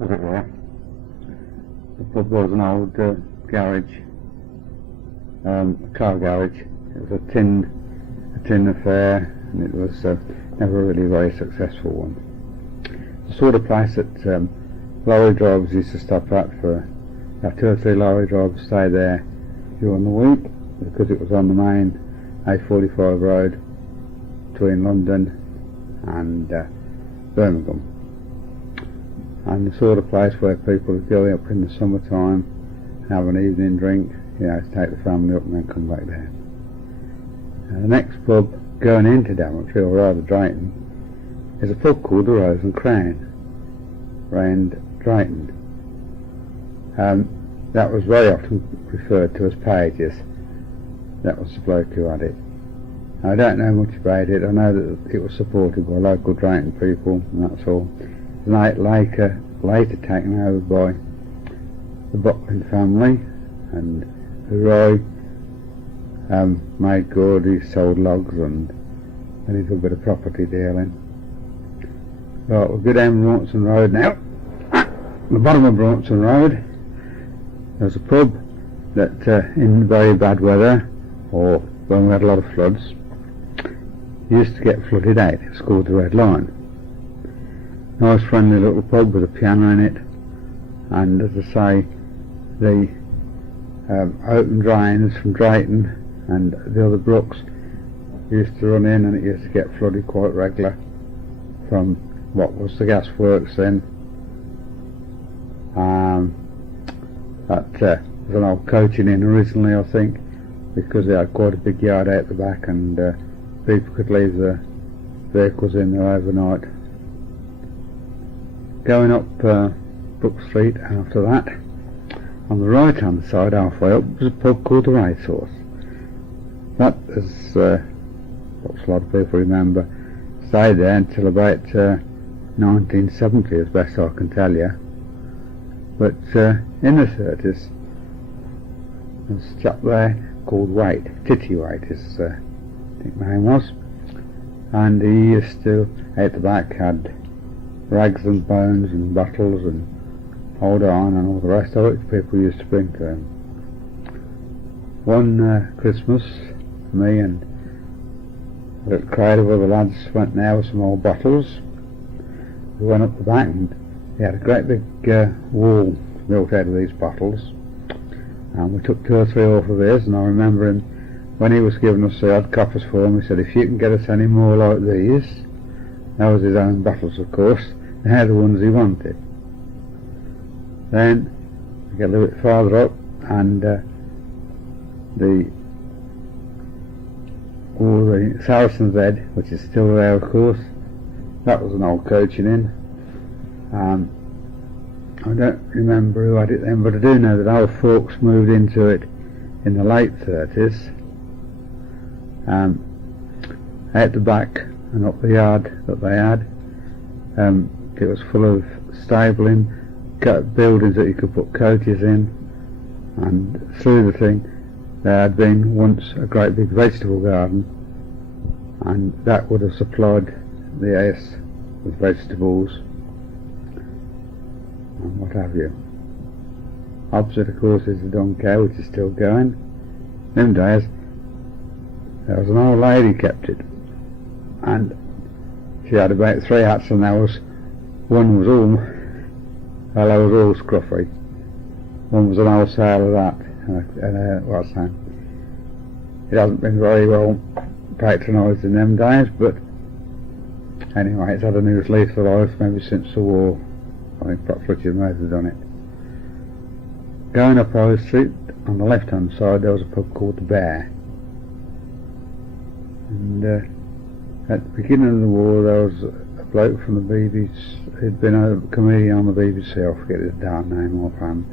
as it were. The pub was an old garage, a car garage. It was a tin affair, and it was never really a very successful one. The sort of place that lorry drivers used to stop at for 2 or 3 lorry drivers stay there during the week, because it was on the main A45 road between London and Birmingham, and the sort of place where people would go up in the summertime, have an evening drink, to take the family up and then come back down. The next pub going into Daventry, or rather Drayton, is a pub called the Rose and Crown, round Drayton. That was very often referred to as Page's. That was the bloke who had it. I don't know much about it. I know that it was supported by local Drayton people, and that's all. It was later taken over by the Buckland family, and Roy made good. He sold logs and a little bit of property dealing. Right, we'll go down Braunton Road now. At the bottom of Braunton Road, there's a pub that in very bad weather, or when we had a lot of floods, used to get flooded out. It's called the Red Lion. Nice friendly little pub with a piano in it, and as I say, the open drains from Drayton and the other brooks used to run in, and it used to get flooded quite regular from what was the gas works then. That was an old coaching inn originally, I think, because they had quite a big yard out the back, and people could leave their vehicles in there overnight. Going up Brook Street after that, on the right hand side, halfway up, was a pub called the Racehorse. That, as perhaps a lot of people remember, stayed there until about 1970, as best I can tell you. But in the 30s, there's a chap there called Waite, Titty Waite his nickname was, and he used to, out the back, had rags and bones and bottles and hold on and all the rest of it people used to bring to him. One Christmas, me and a little crowd of other lads went there with some old bottles. We went up the back, and he had a great big wall built out of these bottles, and we took 2 or 3 off of his, and I remember him, when he was giving us the odd coppers for them, he said, if you can get us any more like these, that was his own bottles of course, they had the ones he wanted. Then we get a little bit farther up, and the Saracen's Head, which is still there of course, that was an old coaching inn. I don't remember who had it then, but I do know that old folks moved into it in the late 30s. Out the back and up the yard that they had, it was full of stabling, buildings that you could put coaches in, and through the thing there had been once a great big vegetable garden, and that would have supplied the house with vegetables and what have you. Opposite of course is the Dun Cow, which is still going. In them days there was an old lady kept it, and she had about 3 hats, and there was all scruffy. One was an old sail of that, and what's that? It hasn't been very well patronised in them days, but anyway, it's had a new lease of life maybe since the war. I think perhaps Richard might have done it. Going up High Street, on the left hand side there was a pub called the Bear, and at the beginning of the war there was a bloke from the BBC, he'd been a comedian on the BBC, I forget his darn name offhand,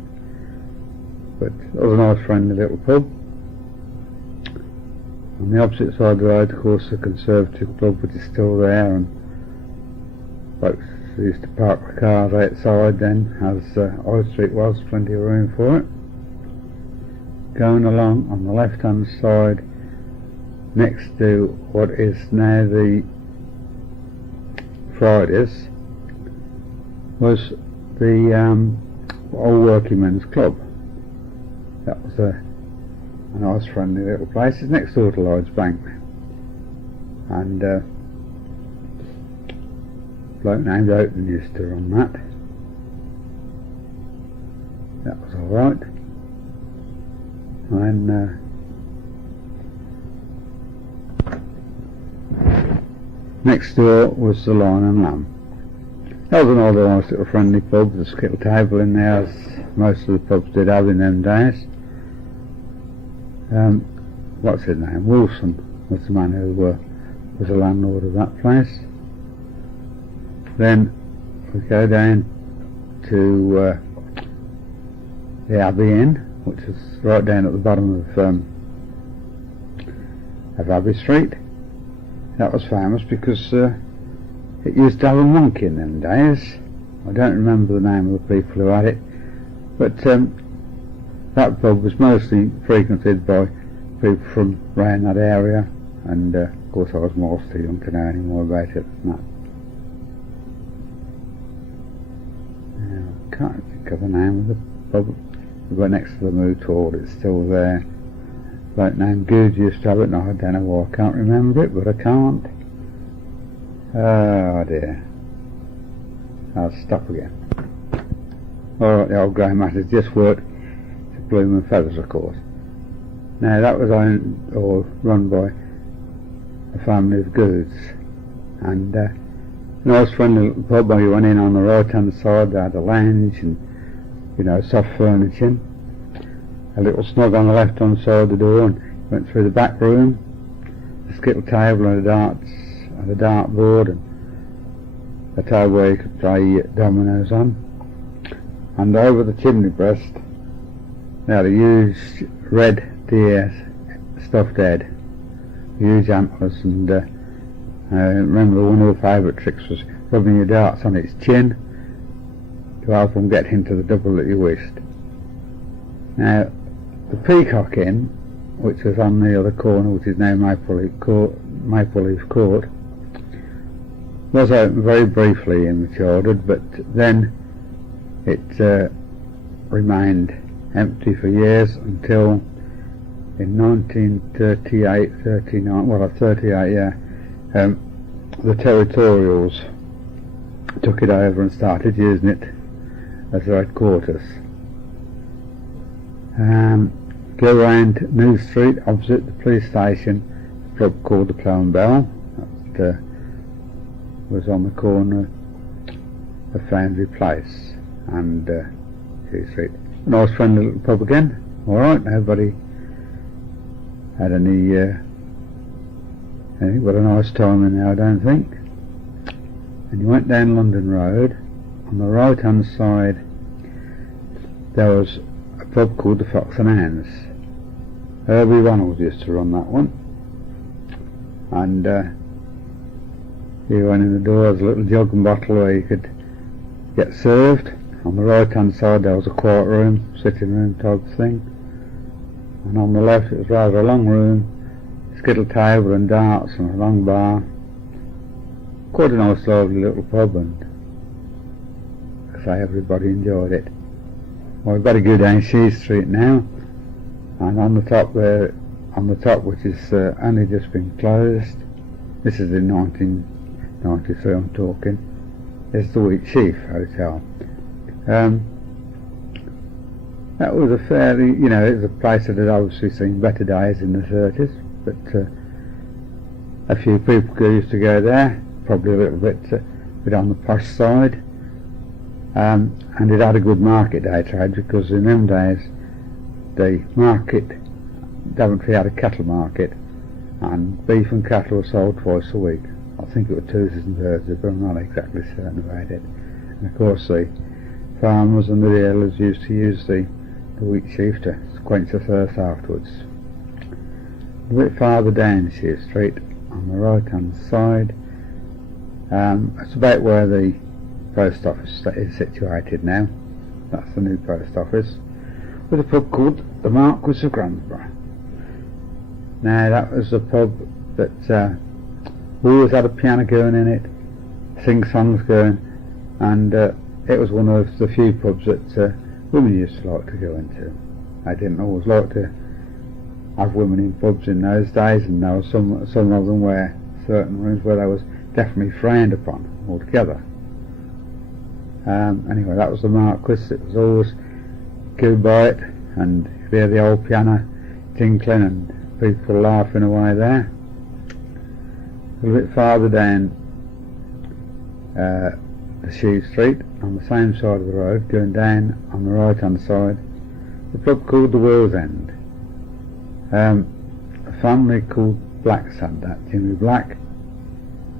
but it was a nice friendly little pub. On the opposite side of the road, of course, the Conservative Club, which is still there, and folks used to park the cars outside then, as High Street was, plenty of room for it. Going along on the left hand side, next to what is now the Fridays, was the Old Working Men's Club. That was a nice friendly little place. It's next door to Lloyd's Bank, and bloke named Oaten used to run that. That was alright. And next door was the Lion and Lamb. That was another nice little friendly pub. There's a skittle table in there, as most of the pubs did have in them days. What's his name? Wilson was the man who was the landlord of that place. Then we go down to the Abbey Inn, which is right down at the bottom of Abbey Street. That was famous because it used to have a monkey in them days. I don't remember the name of the people who had it, but that pub was mostly frequented by people from around that area, and of course I was more too young to know any more about it than that. Now, I can't think of the name of the pub. But next to the Moot Hall, it's still there. A bloke named Good used to have it, and I don't know why I can't remember it, but I can't. Oh dear. I'll stop again. Alright, the old grey matters just worked to Bloom and Feathers, of course. Now that was owned or run by a family of Goods, and a nice friendly little pub. Where you went in on the right hand side, they had a lounge and, you know, soft furniture. A little snug on the left hand side of the door, and went through the back room. A skittle table and a dart board, and a table where you could play dominoes on. And over the chimney breast they had a huge red deer stuffed head, huge antlers, and I remember one of the favourite tricks was rubbing your darts on its chin to help them get into the double that you wished. Now, the Peacock Inn, which was on the other corner, which is now Maple Leaf Court, was open very briefly in my childhood, but then it remained empty for years until in 1938, 39, well 38, yeah, the Territorials took it over and started using it as their headquarters. Go round New Street opposite the police station, a club called the Plough and Bell, that was on the corner of Foundry Place and New Street. A nice friendly little pub again. Alright, nobody had any but a nice time in there, I don't think. And you went down London Road. On the right hand side there was a pub called the Fox and Hounds. Herbie Ronald used to run that one, and you went in the door, there was a little jug and bottle where you could get served. On the right hand side there was a quiet room, sitting room type of thing, and on the left it was rather a long room, skittle table and darts and a long bar. Quite a nice lovely little pub, and I say everybody enjoyed it. Well, we've got to go down Shee Street now, and on the top there, which is only just been closed, this is in 1993 I'm talking, is the Wheat Sheaf Hotel. That was a fairly, you know, it was a place that had obviously seen better days in the 30s, but a few people used to go there, probably a little bit on the posh side, and it had a good market day trade, because in them days the market, Daventry had a cattle market, and beef and cattle were sold twice a week. I think it was Tuesdays and Thursdays, but I'm not exactly certain about it. And of course the farmers and the dealers used to use the Wheat Sheaf to quench the thirst afterwards. A bit farther down Shee Street, on the right hand side, it's about where the post office is situated now. That's the new post office, with a pub called the Marquis of Grandsborough. Now that was a pub that always had a piano going in it, sing-songs going, and it was one of the few pubs that women used to like to go into. I didn't always like to have women in pubs in those days, and there were some of them where certain rooms where they was definitely frowned upon altogether. Anyway, that was the Marquis. It was always go by it, and you hear the old piano tinkling and people laughing away there. A little bit farther down the Sheave Street, on the same side of the road, going down on the right hand side, the pub called the Wheel's End. A family called Blacks had that, Jimmy Black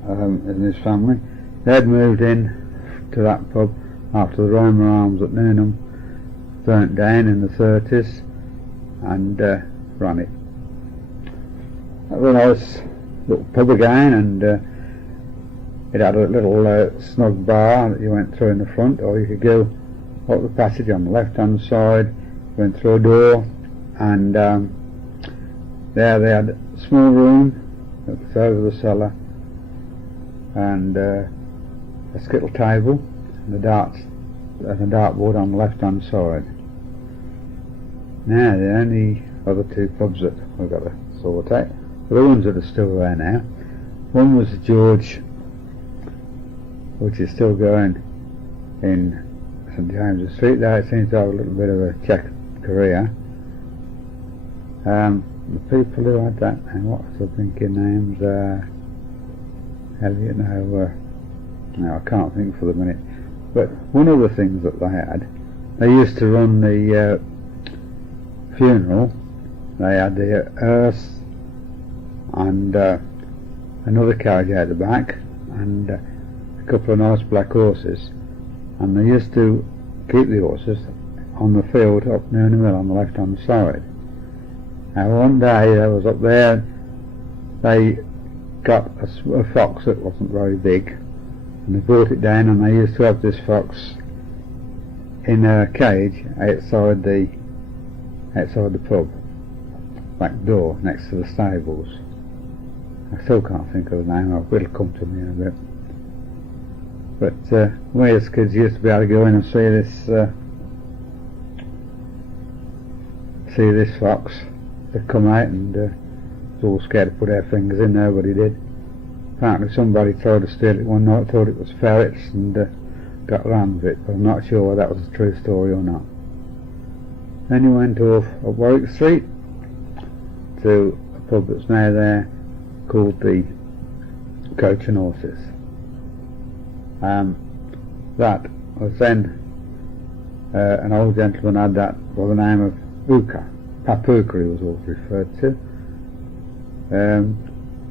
and his family. They'd moved in to that pub after the Roma Arms at Newnham burnt down in the 30s, and ran it. That was a nice little pub again, and it had a little snug bar that you went through in the front, or you could go up the passage on the left hand side, went through a door, and there they had a small room that was over the cellar, and a skittle table and a dartboard on the left hand side. Now the only other two pubs that we've got to sort out are the ones that are still there now. One was the George, which is still going in St James's Street. There it seems to have a little bit of a chequered career. The people who had that, and what was the thinking names? Elliot, no, I can't think for the minute. But one of the things that they had, they used to run the funeral. They had the hearse and another carriage out the back, and a couple of nice black horses, and they used to keep the horses on the field up near the mill on the left hand side. Now one day I was up there, they got a fox that wasn't very big, and they brought it down, and they used to have this fox in a cage outside the pub, back door next to the stables. I still can't think of the name. It'll come to me in a bit. But we as kids used to be able to go in and see this fox that come out, and was all scared to put our fingers in. Nobody did. Apparently somebody tried to steal it one night, thought it was ferrets, and got around with it, but I'm not sure whether that was a true story or not. Then you went off up Warwick Street to a pub that's now there called the Coach and Horses. That was then an old gentleman had that by the name of Hooker. Papooker he was always referred to.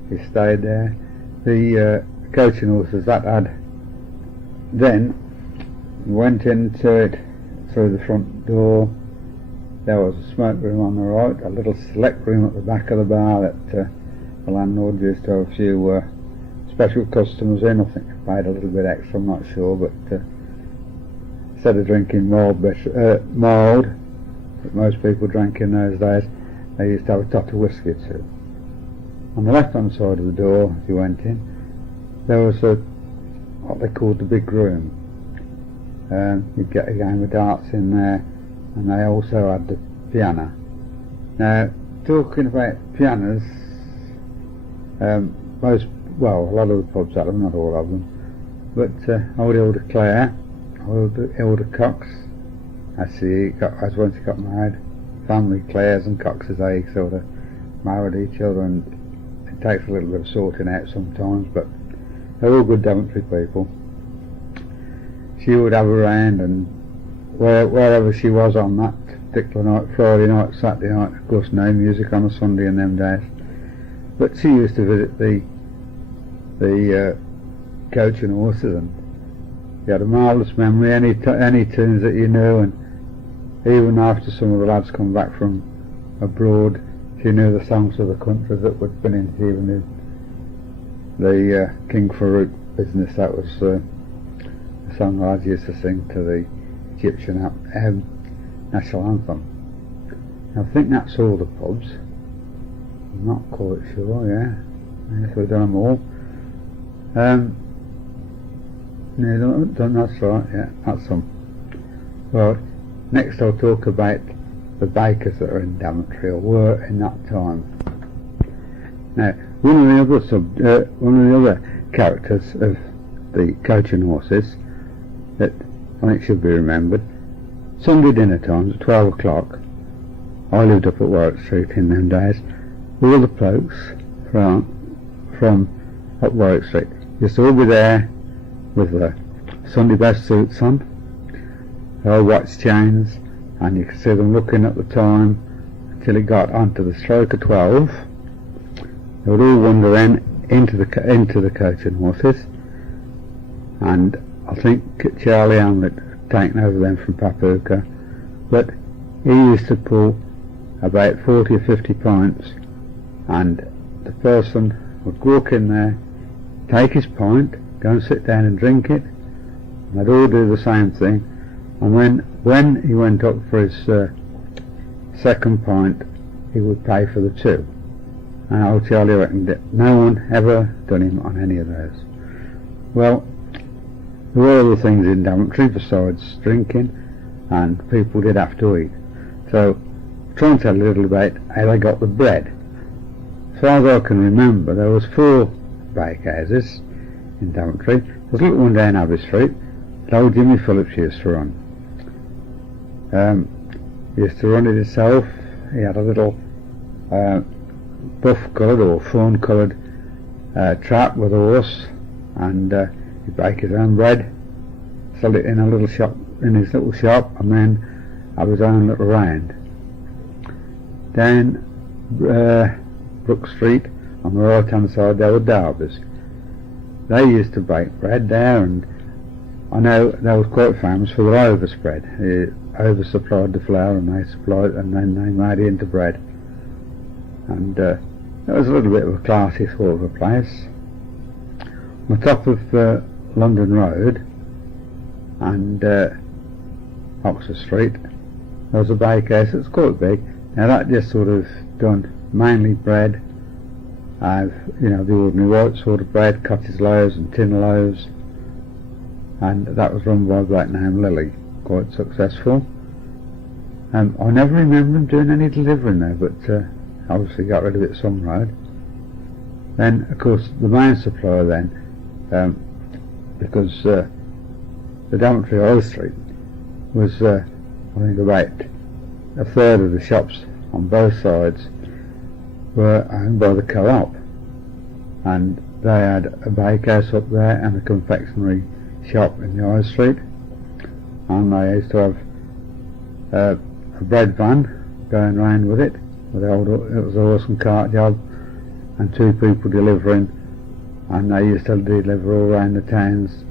He stayed there. The Coach and Horses that had then went into it through the front door. There was a smoke room on the right, a little select room at the back of the bar that the landlord used to have a few special customers in. I think they paid a little bit extra, I'm not sure, but instead of drinking mild that most people drank in those days, they used to have a tot of whiskey too. On the left hand side of the door, as you went in, there was what they called the big room. You'd get a game of darts in there, and they also had the piano. Now, talking about pianos, a lot of the pubs had them, not all of them, but old Hilda Clare, old Hilda Cox, as when she got married, family Clares and Coxes, they sort of married each other, and it takes a little bit of sorting out sometimes, but they're all good Daventry people. She would have her round, and wherever she was on that particular night, Friday night, Saturday night, of course no music on a Sunday in them days, but she used to visit the Coach and Horses, and she had a marvellous memory, any tunes that you knew, and even after some of the lads come back from abroad, she knew the songs of the country that would been in. She even knew the King Farouk business. That was the song lads used to sing to the Egyptian national anthem. I think that's all the pubs. I'm not quite sure, yeah. I guess we've done them all. Yeah, that's right, yeah, that's some. Well, next I'll talk about the bakers that are in Daventry, or were in that time. Now, one of the other characters of the Coach and Horses that I think should be remembered, Sunday dinner times at 12 o'clock, I lived up at Warwick Street in them days, all the blokes from up Warwick Street used to all be there with their Sunday best suits on, their watch chains, and you could see them looking at the time until it got onto the stroke of 12. They would all wander then into the Coach and Horses, and I think Charlie Hamlet had taken over them from Papuka, but he used to pull about 40 or 50 pints, and the person would walk in there, take his pint, go and sit down and drink it, and they'd all do the same thing. And when he went up for his second pint, he would pay for the two. And old Charlie reckoned that no one ever done him on any of those. Well, there were other things in Daventry besides drinking, and people did have to eat. So, try and tell a little about how they got the bread. As far as I can remember, there was 4 bakehouses in Daventry. There's a little one down Abbey Street that old Jimmy Phillips used to run. He used to run it himself. He had a little buff-coloured or fawn-coloured trap with a horse, and he'd bake his own bread, sell it in a little shop, in his little shop, and then have his own little round. Down Brook Street on the right hand side there were Darby's. They used to bake bread there, and I know they was quite famous for their overspread. They oversupplied the flour, and they supplied, and then they made it into bread. And it was a little bit of a classy sort of a place. On the top of London Road and Oxford Street, there was a bakehouse that's quite big. Now that just sort of done mainly bread. I've, the ordinary white sort of bread, cottage loaves and tin loaves, and that was run by a bloke named Lilly, quite successful. I never remember him doing any delivering there, but obviously got rid of it some road. Then, of course, the main supplier then, because the Daventry High Street was, I think, about a third of the shops on both sides were owned by the co-op, and they had a bakehouse up there and a confectionery shop in the High Street, and they used to have a bread van going round with it. It was a horse and cart job, and 2 people delivering, and they used to deliver all around the towns,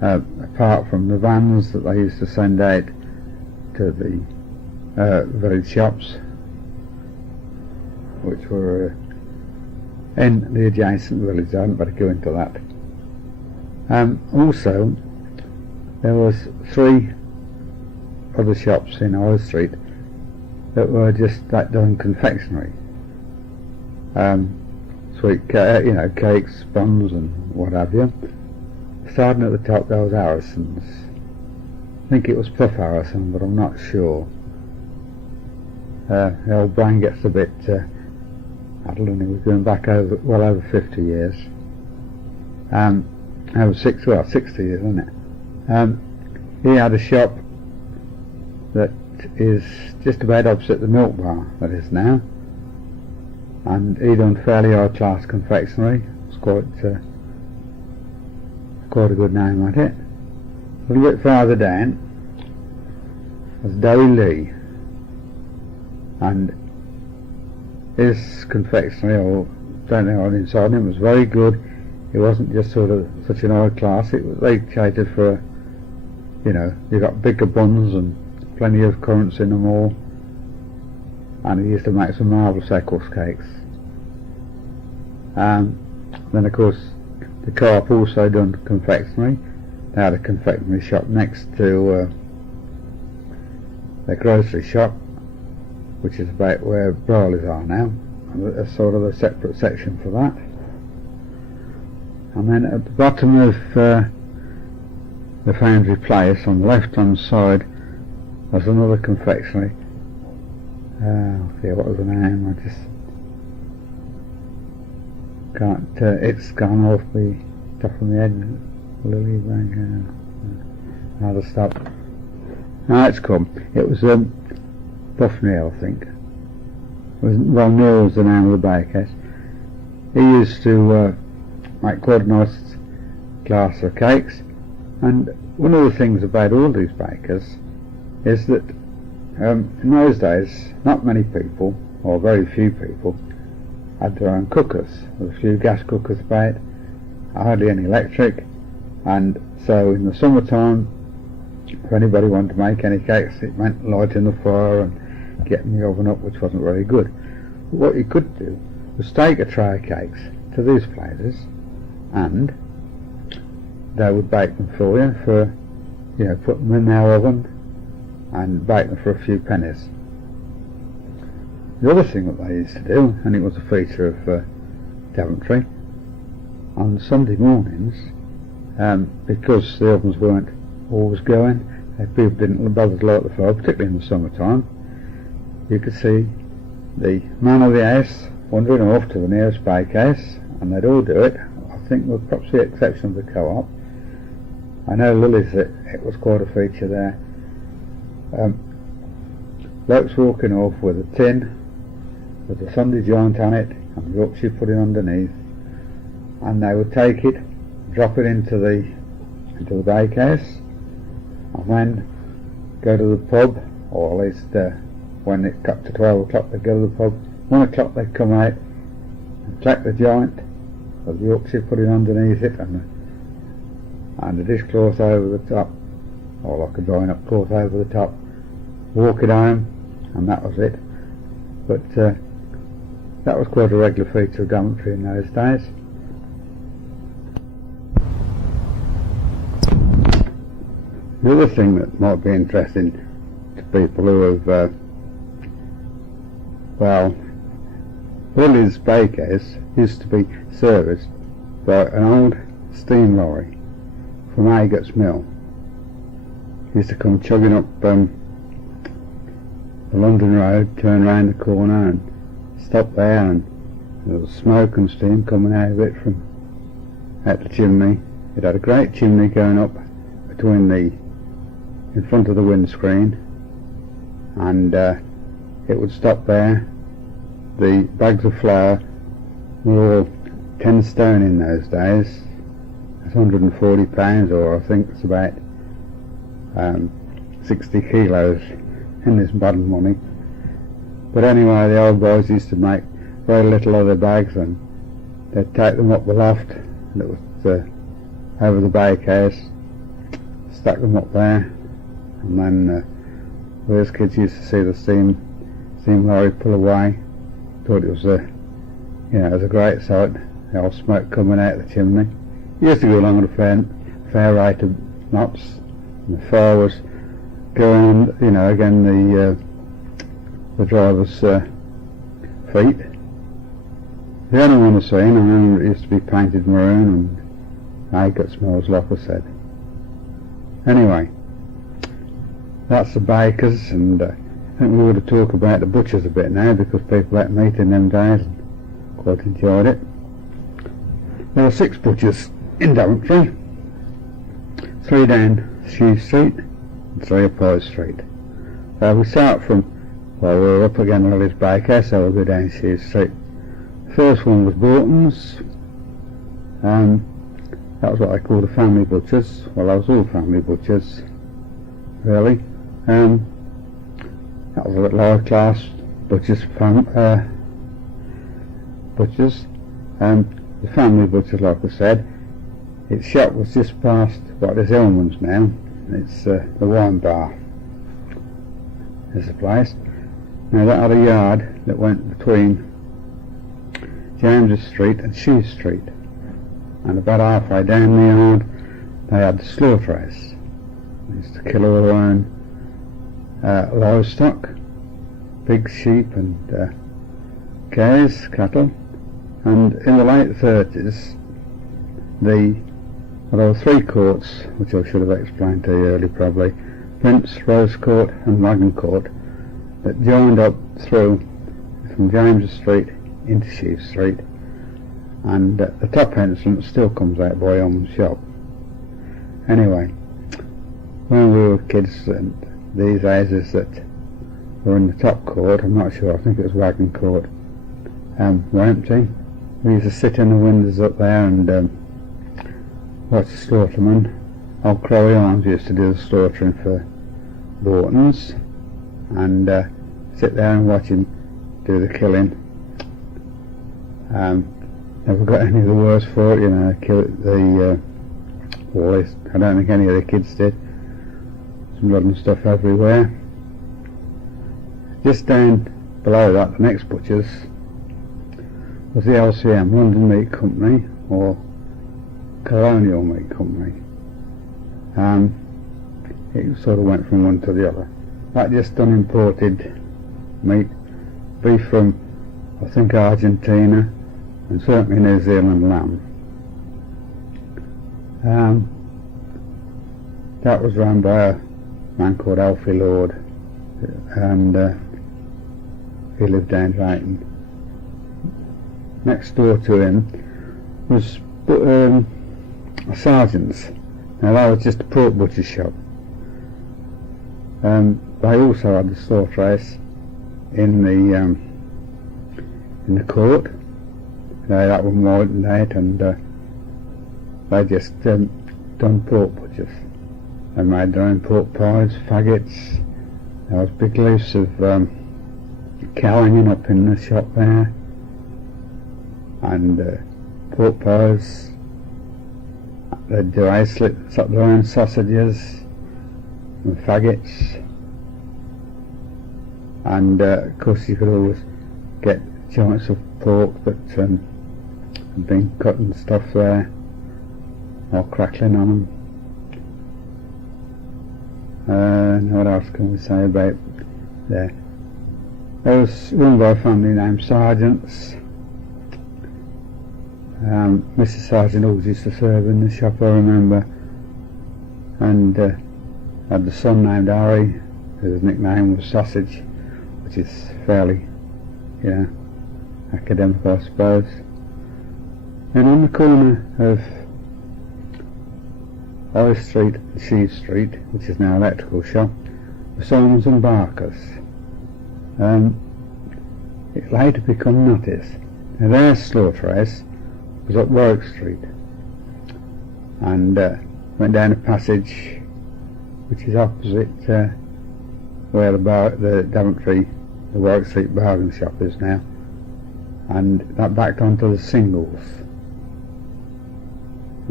apart from the vans that they used to send out to the village shops, which were in the adjacent village. I hadn't better go into that. Also, there was 3 other shops in High Street that were just that done confectionery, sweet, cakes, buns, and what have you. Starting at the top, there was Harrison's. I think it was Puff Harrison, but I'm not sure. The old brain gets a bit addled, and he was going back well over 50 years. Over 60 years, isn't it? He had a shop that is just about opposite the milk bar that is now, and he done fairly high class confectionery. It's quite a good name at it. A little bit farther down was Dowie Lee, and his confectionery, or don't know what inside him, was very good. It wasn't just sort of such an high class. They catered for, you got bigger buns and plenty of currants in them all, and he used to make some marvellous Eccles cakes. Then of course the co-op also done confectionery. They had a confectionery shop next to their grocery shop, which is about where Brawley's are now, and a sort of a separate section for that. And then at the bottom of the foundry place, on the left hand side was another confectionery. What was the name? I just can't. It's gone off the top of my head. Lily Bank. I'll just stop. Now it's come. It was Buff Neil, I think. Well, Neil was the name of the baker's. He used to make quite a nice glass of cakes, and one of the things about all these bakers is that in those days not many people, or very few people, had their own cookers. There were a few gas cookers about, hardly any electric, and so in the summertime, if anybody wanted to make any cakes, it meant lighting the fire and getting the oven up, which wasn't very good. But what you could do was take a tray of cakes to these places, and they would bake them for you for, put them in their oven and bake them for a few pennies. The other thing that they used to do, and it was a feature of Daventry, on Sunday mornings, because the ovens weren't always going, people didn't bother to light the fire, particularly in the summertime, you could see the man of the house wandering off to the nearest bakehouse, and they'd all do it, I think with perhaps the exception of the co-op. I know Lily's, it was quite a feature there. Blokes walking off with a tin with a Sunday joint on it and the Yorkshire pudding underneath, and they would take it, drop it into the bakehouse, and then go to the pub, or at least when it got to 12 o'clock they'd go to the pub. 1 o'clock they'd come out and collect the joint with the Yorkshire pudding underneath it, and a dishcloth over the top, or like a drying up cloth over the top, walk it home, and that was it. But that was quite a regular feature of Daventry in those days. The other thing that might be interesting to people who have, Lily's Bakehouse used to be serviced by an old steam lorry from Agot's Mill. He used to come chugging up the London Road, turn round the corner and stop there, and there was smoke and steam coming out of it from out the chimney. It had a great chimney going up between in front of the windscreen, and it would stop there. The bags of flour were all 10 stone in those days. It's £140, or I think it's about 60 kilos in this modern money. But anyway, the old boys used to make very little of their bags, and they'd take them up the loft, and it was over the bakehouse, stack them up there, and then we as kids used to see the steam lorry pull away. Thought it was it was a great sight, the old smoke coming out of the chimney. It used to go along at a fair rate of knots, and the fire was going on, again the driver's feet. The only one I've seen, I remember it used to be painted maroon, and Agate smells, like I said. Anyway, that's the bakers, and I think we ought to talk about the butchers a bit now, because people ate meat in them days and quite enjoyed it. There were 6 butchers in Daventry, 3 down Shoe Street and 3 up High Street. We start from, we're up again Lily's Bakehouse, so we'll go down Shoe Street. The first one was Borton's. That was what I called the family butchers. Well, that was all family butchers, really. That was a lower class butchers. The family butchers, like I said, its shop was just past what is Hillman's now. It's the wine bar is the place. Now that had a yard that went between James's Street and Shoe Street, and about halfway down the yard they had the slaughterhouse. They used to kill all their own livestock, pigs, sheep and cows, cattle. And in the late 30s the Well, there were 3 courts, which I should have explained to you earlier probably: Prince, Rose Court and Wagon Court, that joined up through from James Street into Sheaf Street, and the top entrance still comes out by Elm's shop. Anyway, when we were kids, and these houses that were in the top court, I'm not sure, I think it was Wagon Court, were empty. We used to sit in the windows up there and watch the slaughterman. Old Crowley Arms used to do the slaughtering for Borton's, and sit there and watch him do the killing. Never got any of the worse for it, you know. Well, I don't think any of the kids did. Some blood and stuff everywhere. Just down below that, the next butcher's was the LCM, London Meat Company, or Colonial Meat Company. It sort of went from one to the other. That just done imported meat, beef from, I think, Argentina, and certainly New Zealand lamb. That was run by a man called Alfie Lord, and he lived down Drayton. Next door to him was a sergeant's. Now that was just a pork butcher shop. They also had the slaughterhouse in the court. That one widened out, and they just done pork butchers. They made their own pork pies, faggots. There was big loose of cow hanging up in the shop there, and pork pies. They'd do ice slits up their own sausages and faggots, and of course you could always get joints of pork that had been cut and stuff there, or crackling on them. What else can we say about there? There was run by a family named Sargent's. Mrs. Sargent always used to serve in the shop, I remember, and had the son named Harry, whose nickname was Sausage, which is fairly, academic, I suppose. And on the corner of High Street and Sheaf Street, which is now electrical shop, was Simons and Barker's. It later become Nutty's. Now their slaughterhouse was up Warwick Street, and went down a passage which is opposite where the Daventry, the Warwick Street bargain shop is now, and that backed onto the Singles.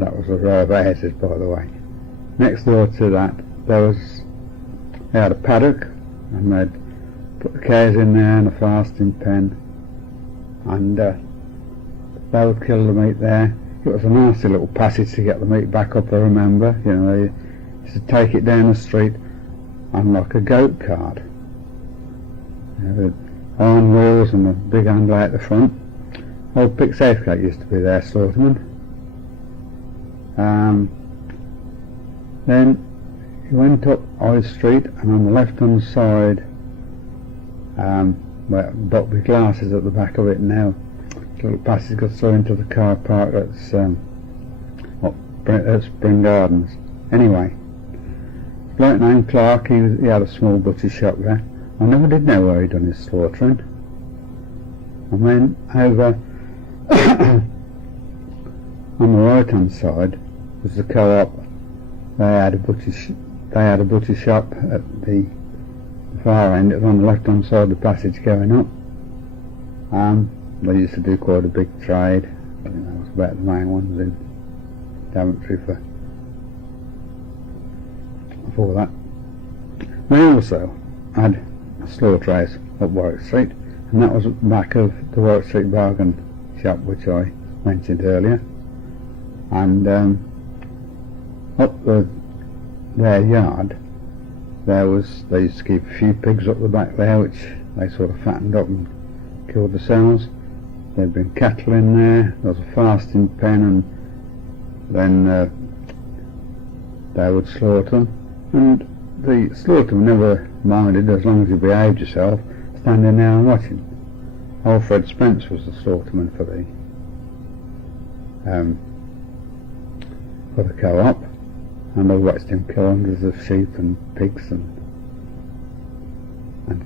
That was a row of houses, by the way. Next door to that, they had a paddock, and they'd put the cows in there and a fasting pen, and they would kill the meat there. It was a nasty little passage to get the meat back up, I remember. They used to take it down the street on like a goat cart. With iron wheels and a big handle out the front. Old Pick Southgate used to be their slaughterman. Then you went up High Street, and on the left hand side, where Buckby Glass is at the back of it now, the little passage goes through into the car park that's Spring Gardens. Anyway, a bloke named Clark, he had a small butcher shop there. I never did know where he'd done his slaughtering. And then over on the right hand side was the co-op. They had a butcher shop at the far end. It was on the left hand side of the passage going up. They used to do quite a big trade. I think that was about the main ones in Daventry before that. They also had a slaughterhouse up Warwick Street, and that was at the back of the Warwick Street bargain shop which I mentioned earlier. And up their yard they used to keep a few pigs up the back there, which they sort of fattened up and killed themselves. There'd been cattle in there. There was a fasting pen, and then they would slaughter them, and the slaughter never minded as long as you behaved yourself, standing there and watching. Alfred Spence was the slaughterman for the co-op, and I watched him kill hundreds of sheep and pigs and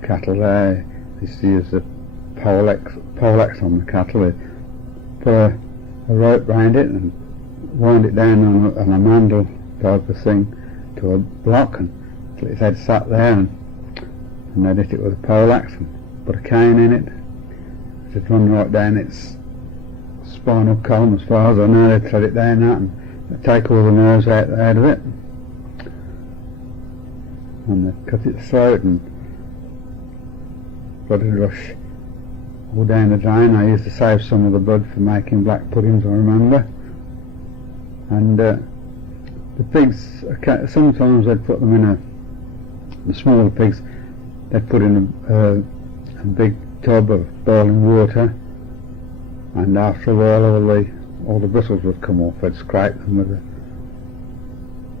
cattle there. He used to use the poleaxe on the cattle. He put a rope round it and wind it down on a mandle type of thing to a block, and till its head sat there, and they'd hit it with a poleaxe and put a cane in it. It'd run right down its spinal column, as far as I know. They'd thread it down that and they'd take all the nerves out of it, and they'd cut its throat, and blood would rush all down the drain. I used to save some of the blood for making black puddings, I remember. And the pigs, sometimes they'd put them in the smaller pigs, they'd put in a big tub of boiling water, and after a while all the bristles would come off. They'd scrape them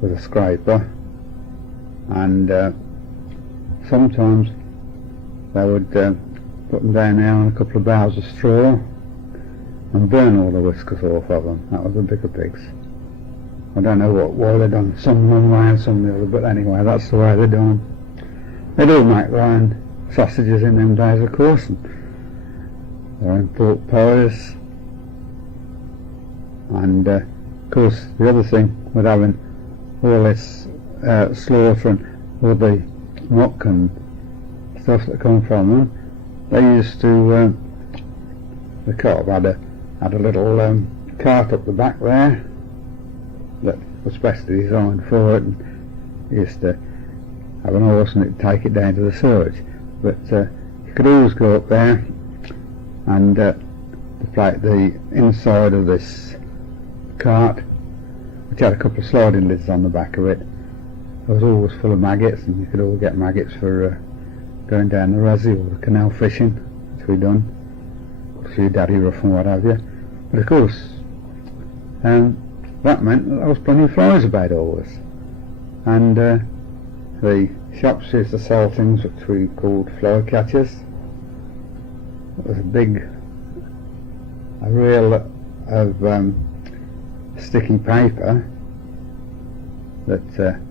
with a scraper, and sometimes they would put them down there on a couple of bales of straw and burn all the whiskers off of them. That was the bigger pigs. I don't know why they done some one way and some the other, but anyway, that's the way they done them. They'd all make their own sausages in them days, of course, and their own pork pies. And of course, the other thing with having all this slaughter and all the muck and stuff that come from them, they used to, the co-op had a little cart up the back there that was specially designed for it, and used to have an horse and it'd take it down to the sewage. But you could always go up there, and the inside of this cart, which had a couple of sliding lids on the back of it, was always full of maggots, and you could always get maggots for going down the Resi or the canal fishing, which we done, or see Daddy Rough and what have you. But of course, that meant that there was plenty of flies about always, and the shops used to sell things which we called fly catchers. It was a reel of sticky paper that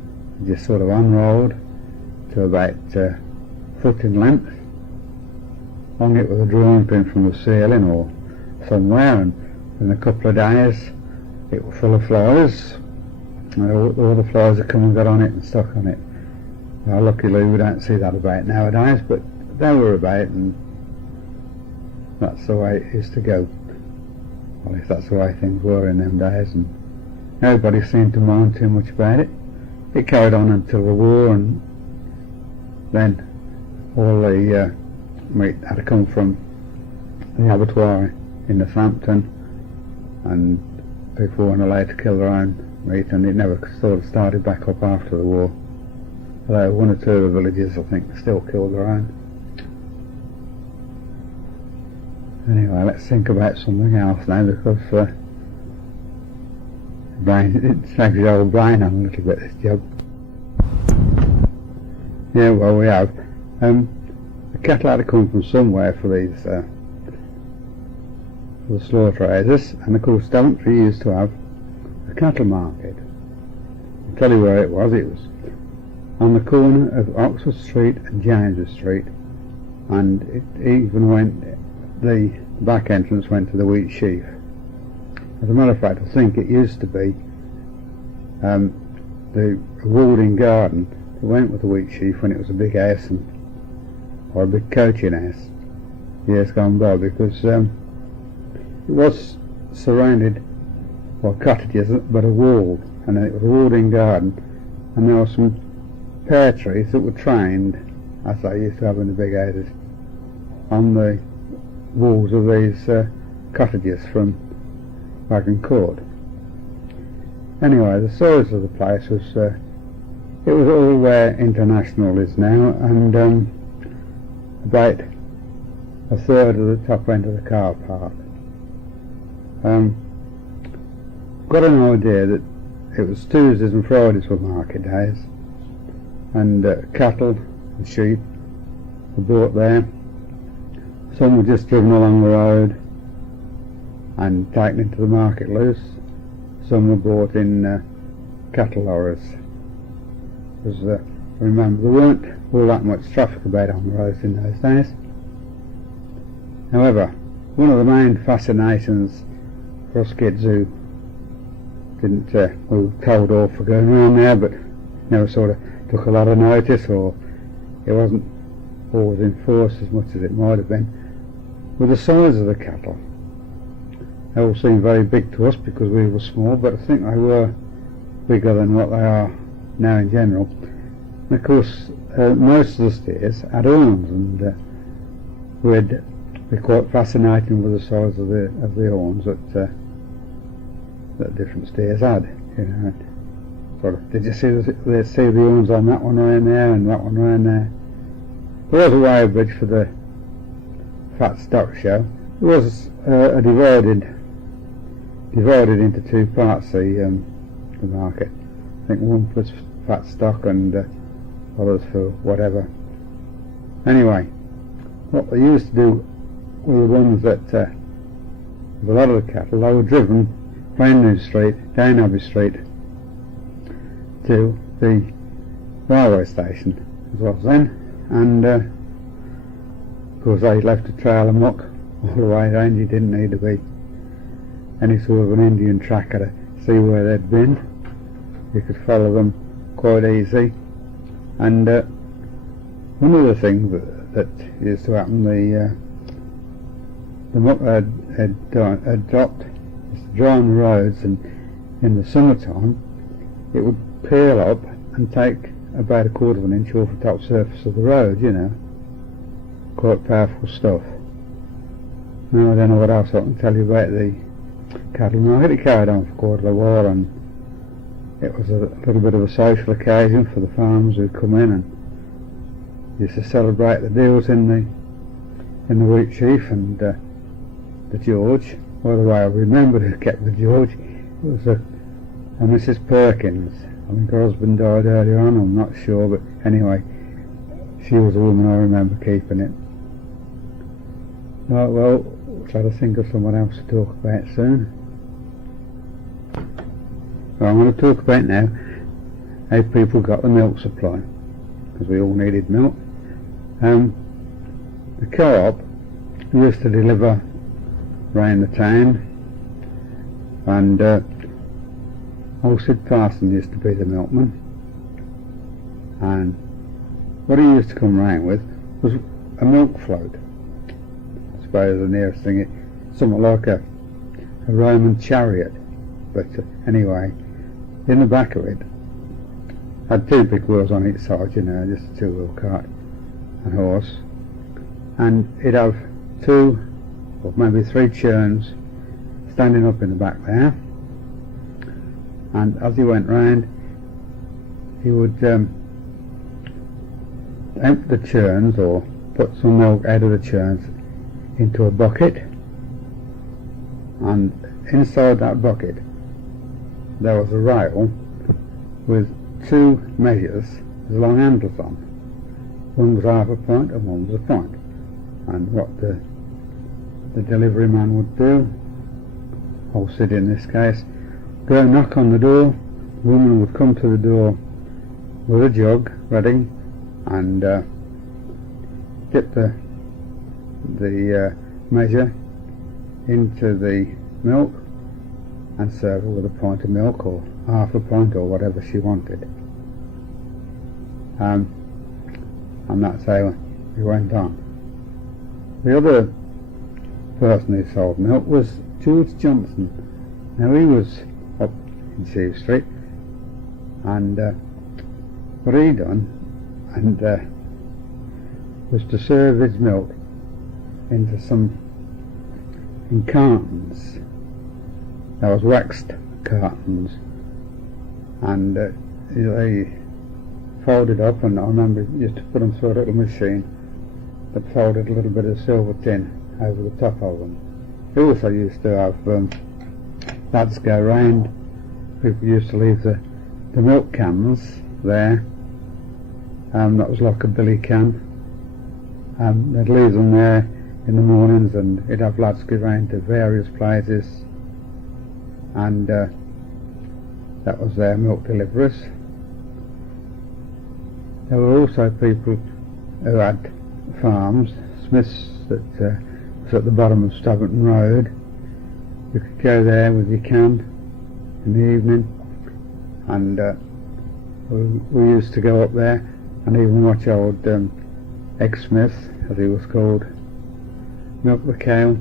just sort of unrolled to about a foot in length, hung it with a drawing pin from the ceiling or somewhere, and in a couple of days it was full of flies, and all the flies that come and got on it and stuck on it. Well, luckily we don't see that about nowadays, but they were about, and that's the way it used to go. Well, if that's the way things were in them days, and nobody seemed to mind too much about it. It carried on until the war, and then all the meat had to come from the abattoir in Northampton, and people weren't allowed to kill their own meat, and it never sort of started back up after the war. Although one or two of the villages, I think, still killed their own. Anyway, let's think about something else now, because it snags your old brain on a little bit, this job. Yeah, well, we have. The cattle had to come from somewhere for these, for the slaughterhouses, and of course Daventry used to have a cattle market. I'll tell you where it was. It was on the corner of Oxford Street and James's Street, and it even went, the back entrance went to the Wheat Sheaf. As a matter of fact, I think it used to be the walled-in garden that went with the Wheat Sheaf when it was a big house, or a big coaching house, years gone by, because it was surrounded by cottages but a wall, and it was a walled-in garden, and there were some pear trees that were trained, as they used to have in the big houses, on the walls of these cottages from Wagon Court. Anyway, the size of the place was, it was all where International is now, and about a third of the top end of the car park. Got an idea that it was Tuesdays and Fridays were market days, and cattle and sheep were bought there. Some were just driven along the road and taken into the market loose. Some were bought in cattle lorries. Because remember, there weren't all that much traffic about on the roads in those days. However, one of the main fascinations for us kids who didn't, we were told off for going around there, but never sort of took a lot of notice, or it wasn't always enforced as much as it might have been, were the size of the cattle. They all seemed very big to us because we were small, but I think they were bigger than what they are now in general. And of course, most of the steers had horns, and we'd be quite fascinating with the size of the horns that different steers had. You know, sort of, did you see the horns on that one around there and that one around there? There was a weighbridge for the fat stock show. It was divided into two parts, the market. I think one for fat stock and others for whatever. Anyway, what they used to do were the ones that, with a lot of the cattle, they were driven Plain New Street, down Abbey Street, to the railway station, as was then, and of course they left a trail of muck all the way round. You didn't need to be any sort of an Indian tracker to see where they'd been. You could follow them quite easy. And one of the things that used to happen, the muck had dropped, used to dry on the roads, and in the summertime it would peel up and take about 1/4 of an inch off the top surface of the road, you know. Quite powerful stuff. Now I don't know what else I can tell you about the cattle market. It carried on for quite a while, and it was a little bit of a social occasion for the farmers who'd come in and used to celebrate the deals in the Wheat Sheaf and the George. By the way, I remember who kept the George. It was a Mrs. Perkins. I think her husband died earlier on, I'm not sure, but anyway, she was a woman I remember keeping it. Right, well, we'll try to think of someone else to talk about soon. Well, I'm going to talk about now how people got the milk supply, because we all needed milk. The co-op used to deliver round the town, and old Sid Parson used to be the milkman, and what he used to come round with was a milk float. I suppose the nearest thing, something like a Roman chariot, but anyway, in the back of it had two big wheels on each side, you know, just a two-wheel cart and horse, and it'd have 2 or maybe 3 churns standing up in the back there, and as he went round he would empty the churns, or put some milk out of the churns into a bucket, and inside that bucket there was a rail with 2 measures with long handles on. One was half a pint and one was a pint, and what the delivery man would do, or Sid in this case, go knock on the door. The woman would come to the door with a jug ready, and dip the measure into the milk and serve her with a pint of milk, or half a pint, or whatever she wanted. And that's how it went on. The other person who sold milk was George Johnson. Now he was up in Sheaf Street, and what he done was to serve his milk in cartons. There was waxed cartons, and they folded up, and I remember you used to put them through a little machine that folded a little bit of silver tin over the top of them. He also used to have lads go round people used to leave the milk cans there. That was like a billy can. They'd leave them there in the mornings, and you'd have lads go round to various places, and that was their milk deliverers. There were also people who had farms, smiths, that was at the bottom of Daventry Road. You could go there with your can in the evening, and we used to go up there and even watch old ex-smith, as he was called, milk the cow,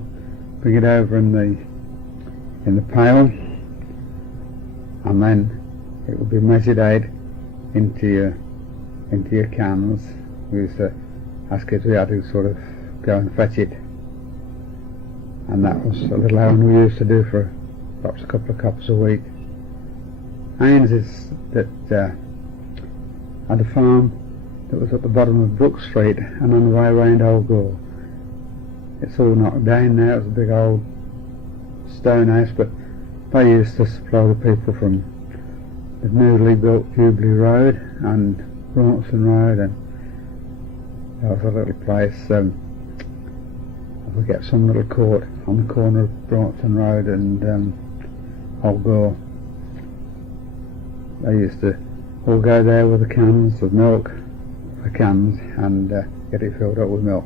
bring it over in the pail, and then it would be measured out into your cans. We used to ask kids, we had to sort of go and fetch it, and that was a little errand we used to do for perhaps a couple of cups a week. Haynes is that had a farm that was at the bottom of Brook Street and on the way round Old Gore. It's all knocked down now. It was a big old stone house, but they used to supply the people from the newly built Jubilee Road and Bronson Road, and there was a little place, I forget, some little court on the corner of Bronson Road and Old Gore. They used to all go there with the cans of milk, the cans, and get it filled up with milk.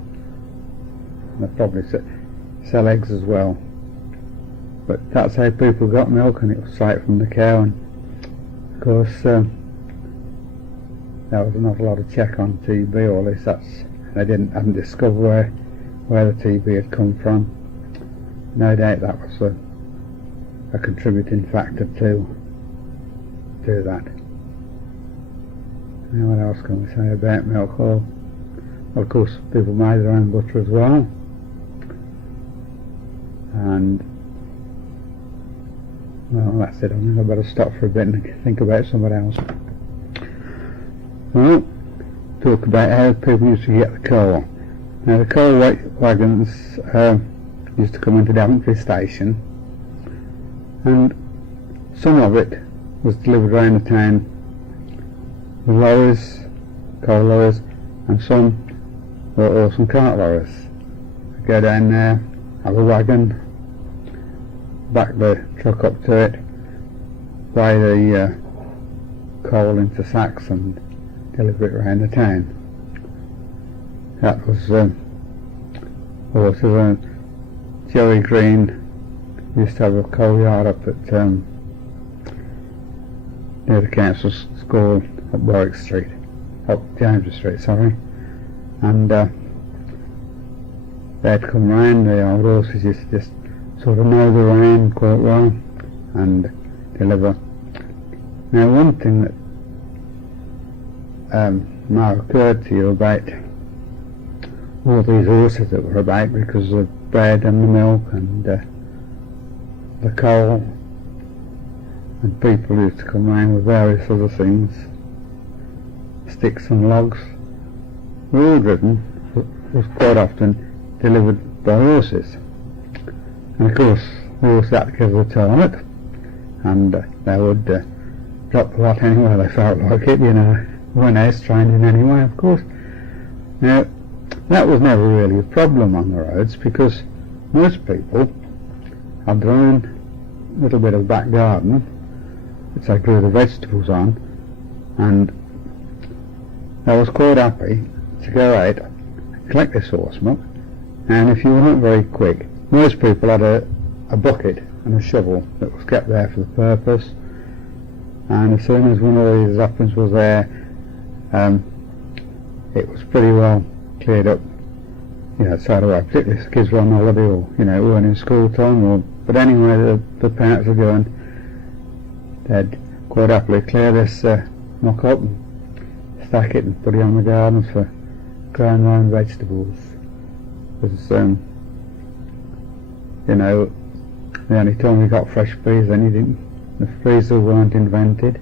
And they probably sell eggs as well. But that's how people got milk, and it was straight from the cow. And of course, there was not a lot of check on TB. All this, they hadn't discovered where the TB had come from. No doubt that was a contributing factor to that. Now, what else can we say about milk? Well, of course, people made their own butter as well, and well, that's it. I think I better stop for a bit and think about something else. Well, talk about how people used to get the coal. Now, the coal wagons used to come into Daventry station, and some of it was delivered around the town with lorries, coal lorries, and some were horse and cart lorries. I'd go down there, have a wagon, back the truck up to it, weigh the coal into sacks and deliver it around the town. That was also Joey Green used to have a coal yard up at near the council school at Warwick Street, up James Street, sorry, and they'd come round. The old horses used to just sort of know the rain quite well and deliver. Now, one thing that now occurred to you about all these horses that were about, because of the bread and the milk and the coal, and people used to come round with various other things, sticks and logs, were all driven, was quite often delivered by horses. And of course, the horse had to give the target, and they would drop the lot anywhere they felt like it, you know, weren't house trained in any way, of course. Now, that was never really a problem on the roads, because most people had their own little bit of back garden which they grew the vegetables on, and I was quite happy to go out and collect this horse milk. And if you weren't very quick, most people had a bucket and a shovel that was kept there for the purpose, and as soon as one of these apples was there, it was pretty well cleared up, you know, straight away, particularly if the kids were on holiday or, you know, weren't in school time, but anyway, the parents were going, they'd quite happily clear this muck up and stack it and put it on the gardens for growing their own vegetables. Because, you know, the only time we got fresh peas, then the freezer weren't invented,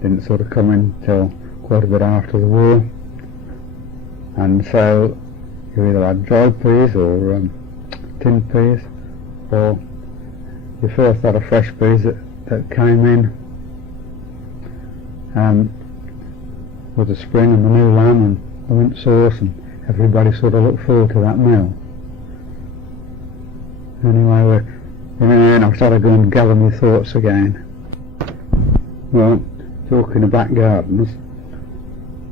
didn't sort of come in till quite a bit after the war, and so you either had dried peas or tinned peas, or you first had a fresh peas that came in with the spring and the new lamb and the mint sauce, and everybody sort of looked forward to that meal. Anyway, I've started to go and gather my thoughts again. Well, talking of back gardens,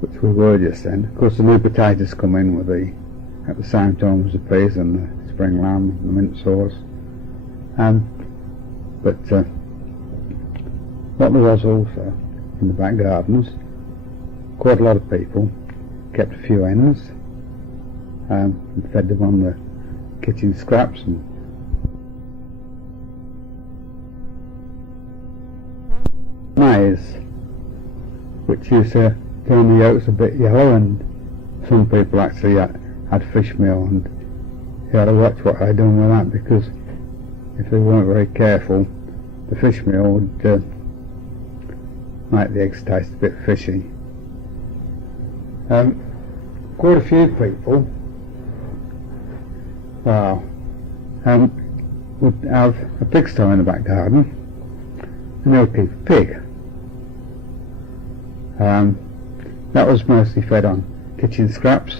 which we were just then, of course the new potatoes come in with at the same time as the peas and the spring lamb and the mint sauce. But what there was also in the back gardens, quite a lot of people kept a few hens and fed them on the kitchen scraps and maize, which used to turn the yolks a bit yellow, and some people actually had fish meal, and you had to watch what they done with that, because if they weren't very careful, the fish meal would make the eggs taste a bit fishy. Quite a few people would have a pigsty in the back garden, and they would keep a pig. That was mostly fed on kitchen scraps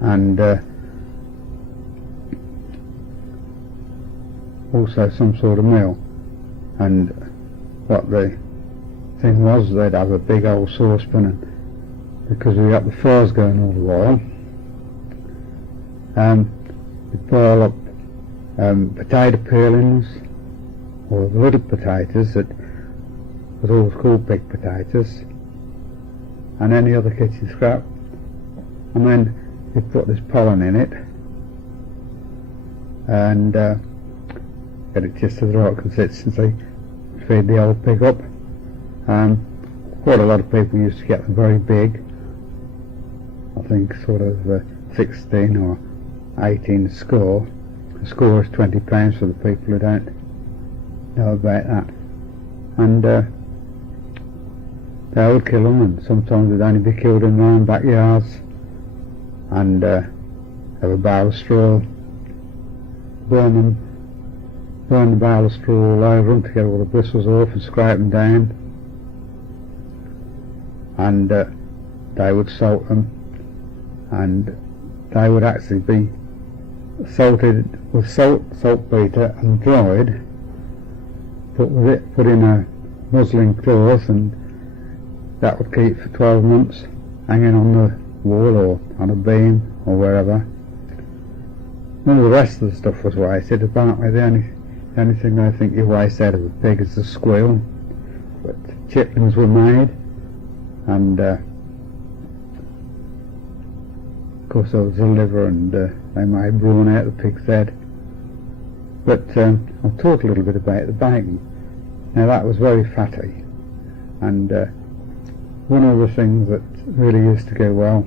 and also some sort of meal. And what the thing was, they'd have a big old saucepan, and because we got the fires going all the while, we'd boil up potato peelings, or the little potatoes that was always called big potatoes, and any other kitchen scrap, and then you'd put this pollen in it and get it just to the right consistency, feed the old pig up. Quite a lot of people used to get them very big, I think sort of 16 or 18 score. A score is 20 pounds for the people who don't know about that. And they would kill them, and sometimes they'd only be killed in their own backyards, and have a bale of straw, burn the bale of straw all over them to get all the bristles off and scrape them down, and they would salt them, and they would actually be salted with saltpetre and dried, put in a muslin cloth, and that would keep for 12 months hanging on the wall or on a beam or wherever. None of the rest of the stuff was wasted. Apparently the only thing I think you waste out of a pig is the squeal. But chitlins were made, and of course there was the liver, and they made brawn out of the pig's head. But I'll talk a little bit about the bacon. Now that was very fatty, and one of the things that really used to go well,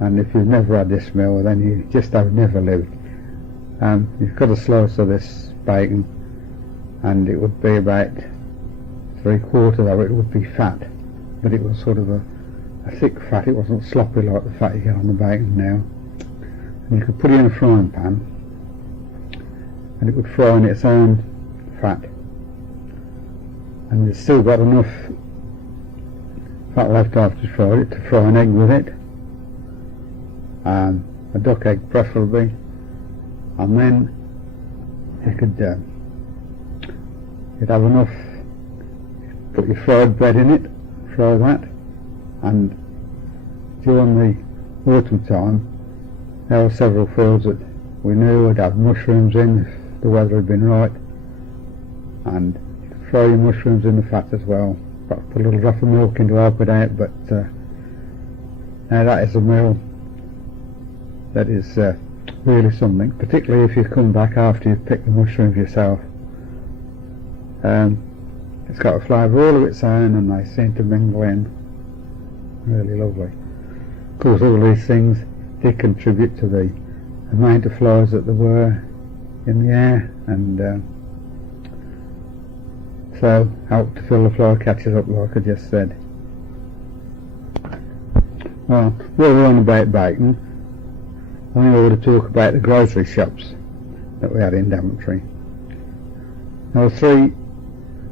and if you've never had this meal, then you just have never lived. You've got a slice of this bacon, and it would be about 3/4 of it would be fat, but it was sort of a thick fat. It wasn't sloppy like the fat you get on the bacon now. And you could put it in a frying pan, and it would fry in its own fat, and you've still got enough fat left after fried it to fry an egg with it, a duck egg preferably, and then you could you'd have enough, put your fried bread in it, fry that, and during the autumn time there were several fields that we knew would have mushrooms in if the weather had been right, and you could fry your mushrooms in the fat as well. Put a little drop of milk in to help it out, but now that is a meal that is really something, particularly if you come back after you've picked the mushrooms yourself. It's got a flavour all of its own, and they seem to mingle in really lovely. Of course all these things did contribute to the amount of flies that there were in the air, and so helped to fill the fly catchers up, like I just said. Well, while we're on about bacon, I think I ought to talk about the grocery shops that we had in Daventry. There were 3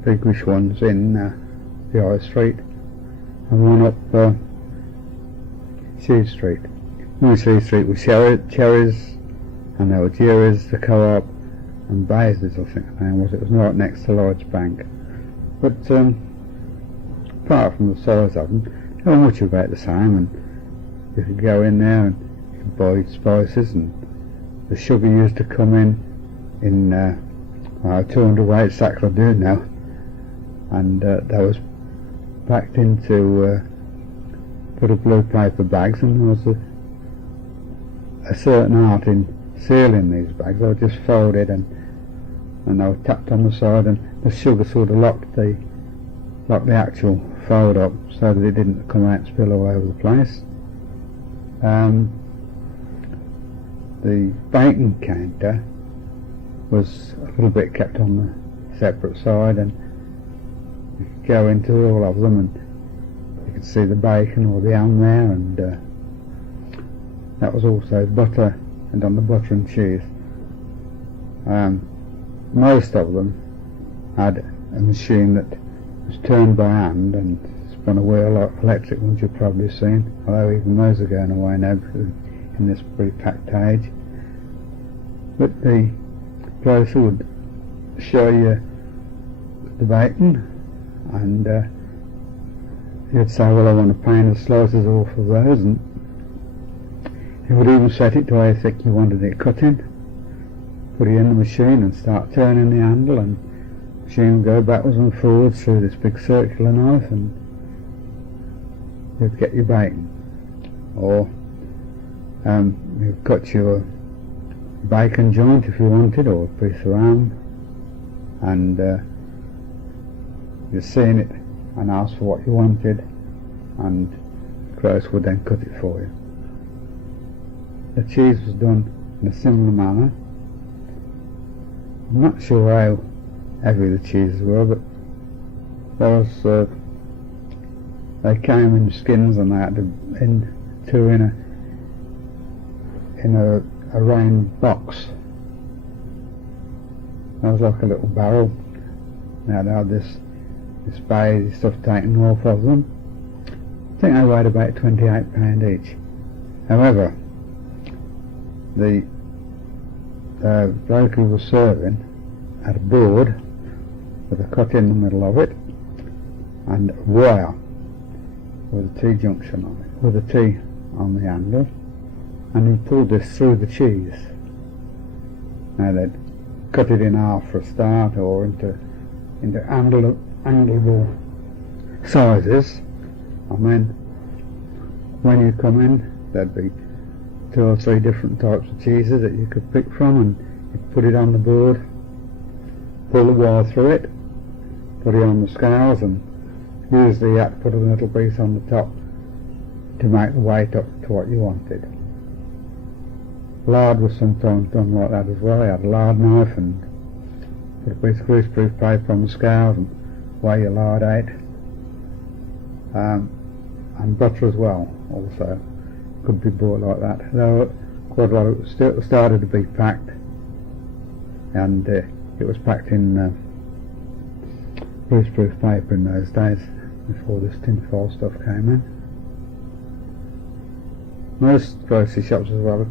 biggish ones in the High Street, and one up Cheese Street. On Cheese Street was Cherries, and there were Jerry's, the Co-op, and Bays's, I think the name was. It was right next to Lloyd's Bank. But apart from the size of them, they were much about the same, and you could go in there and you could buy spices, and the sugar used to come in 200 weight sacks, I do now, and that was packed into little blue paper bags, and there was a certain art in sealing these bags. They were just folded and they were tapped on the side, and the sugar sort of locked the actual fold up so that it didn't come out and spill all over the place. The baking counter was a little bit kept on the separate side, and you could go into all of them and you could see the bacon or the ham there, and that was also butter, and on the butter and cheese. Most of them had a machine that was turned by hand and spun a wheel like electric ones you've probably seen, although even those are going away now because in this pre-packed age. But the grocer would show you the bacon, and you'd say, well, I want a pound of slices off of those, and he would even set it to how thick you wanted it cut in, put it in the machine and start turning the handle, and the machine would go backwards and forwards through this big circular knife, and you'd get your bacon. Or you'd cut your bacon joint if you wanted, or a piece of ham, and you'd seen it and ask for what you wanted, and the grocer would then cut it for you. The cheese was done in a similar manner. I'm not sure how heavy the cheeses were, but there was they came in skins, and they had to in a round box. That was like a little barrel. Now they had this baby stuff taken off of them. I think they weighed about £28 each. However, the bloke who was serving had a board with a cut in the middle of it and a wire with a T-junction on it, with a T on the handle, and he pulled this through the cheese. Now they'd cut it in half for a start, or into handleable sizes, and then when you come in there'd be 2 or 3 different types of cheeses that you could pick from, and you'd put it on the board, pull the wire through it, put it on the scales, and usually you had to put a little piece on the top to make the weight up to what you wanted. Lard was sometimes done like that as well. You had a lard knife and put a piece of greaseproof paper on the scales and weigh your lard out. And butter as well also could be bought like that. Though quite a lot of it still started to be packed, and it was packed in greaseproof paper in those days, before this tinfoil stuff came in. Most grocery shops as well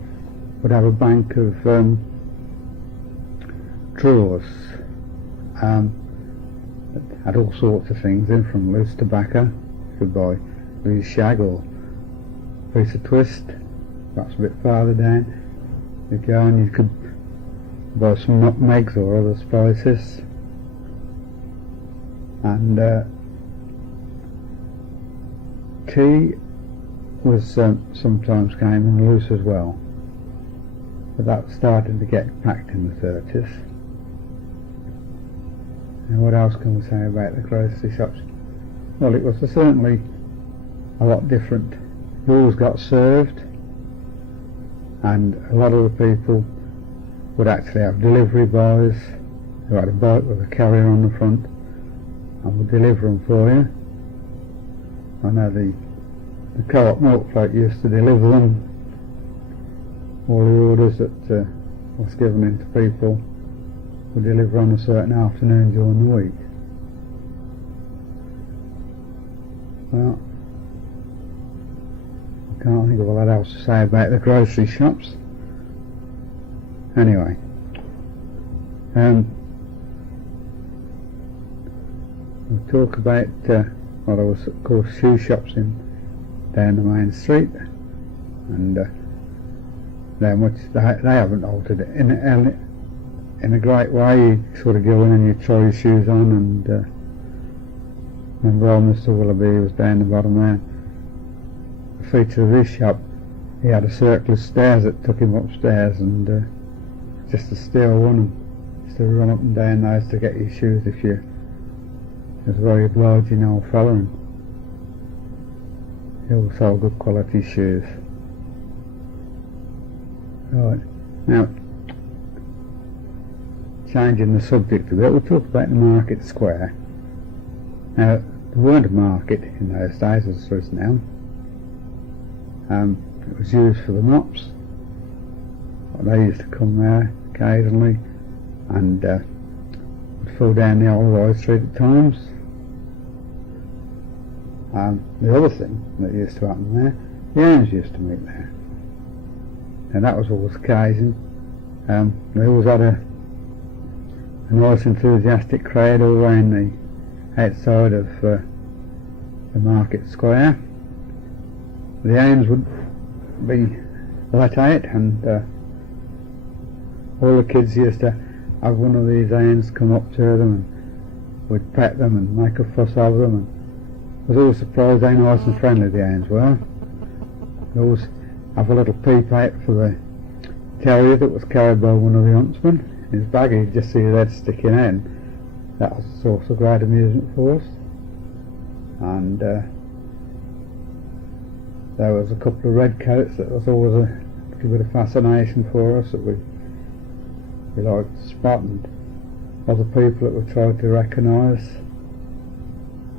would have a bank of drawers that had all sorts of things in, from loose tobacco. You could buy loose shag or a piece of twist, perhaps a bit farther down. You'd go and you could buy some nutmegs or other spices, and tea was sometimes came in loose as well, but that started to get packed in the 30s. And what else can we say about the grocery shops? Well, it was certainly a lot different. You always got served, and a lot of the people would actually have delivery boys who had a bike with a carrier on the front and would deliver them for you. I know the Co-op milk float used to deliver them. All the orders that was given in to people would deliver on a certain afternoon during the week. Well, I can't think of a lot else to say about the grocery shops. Anyway, we'll talk about, well, there was of course shoe shops down the main street, and they haven't altered it in a great way. You sort of go in and you try your shoes on, and remember old Mr. Willoughby was down the bottom there. The feature of his shop, he had a circle of stairs that took him upstairs, and just a steel one, and used to run up and down those to get your shoes if you was a very obliging old fella, and he all sold good quality shoes. Right, now changing the subject a bit, we'll talk about the market square. Now, there weren't a market in those days as there is now. It was used for the mops. They used to come there occasionally and would fall down the old High Street at times. The other thing that used to happen there, the hounds used to meet there, and that was always occasion. They always had a nice enthusiastic crowd all around the outside of the market square. The hounds would be let out, and all the kids used to have one of these hounds come up to them, and would pet them and make a fuss over them, and I was always surprised how nice and friendly the hounds were. They always have a little peep out for the terrier that was carried by one of the huntsmen. In his bag you'd just see his head sticking out, and that was a source of great amusement for us. And there was a couple of red coats that was always a little bit of fascination for us, that we liked to spot, and other people that we tried to recognise.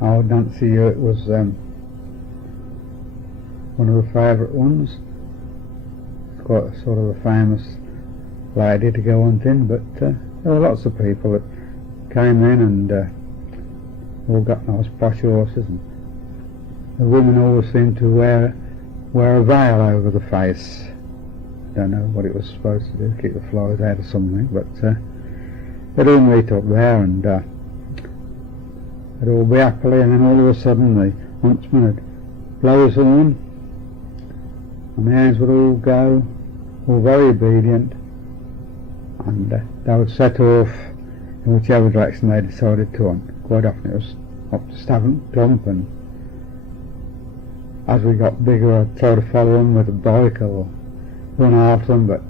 Old Nancy Hewitt was one of the favourite ones. It's quite a sort of a famous lady to go hunting, but there were lots of people that came in, and all got nice posh horses, and the women always seemed to wear a veil over the face. I don't know what it was supposed to do, keep the flies out or something, but they'd all meet up there, and they'd all be happily, and then all of a sudden the huntsman would blow his horn, and the hounds would all go, all very obedient, and they would set off in whichever direction they decided to hunt. Quite often it was up to Stavant Plump, and as we got bigger I'd try to follow them with a bike or run after them, but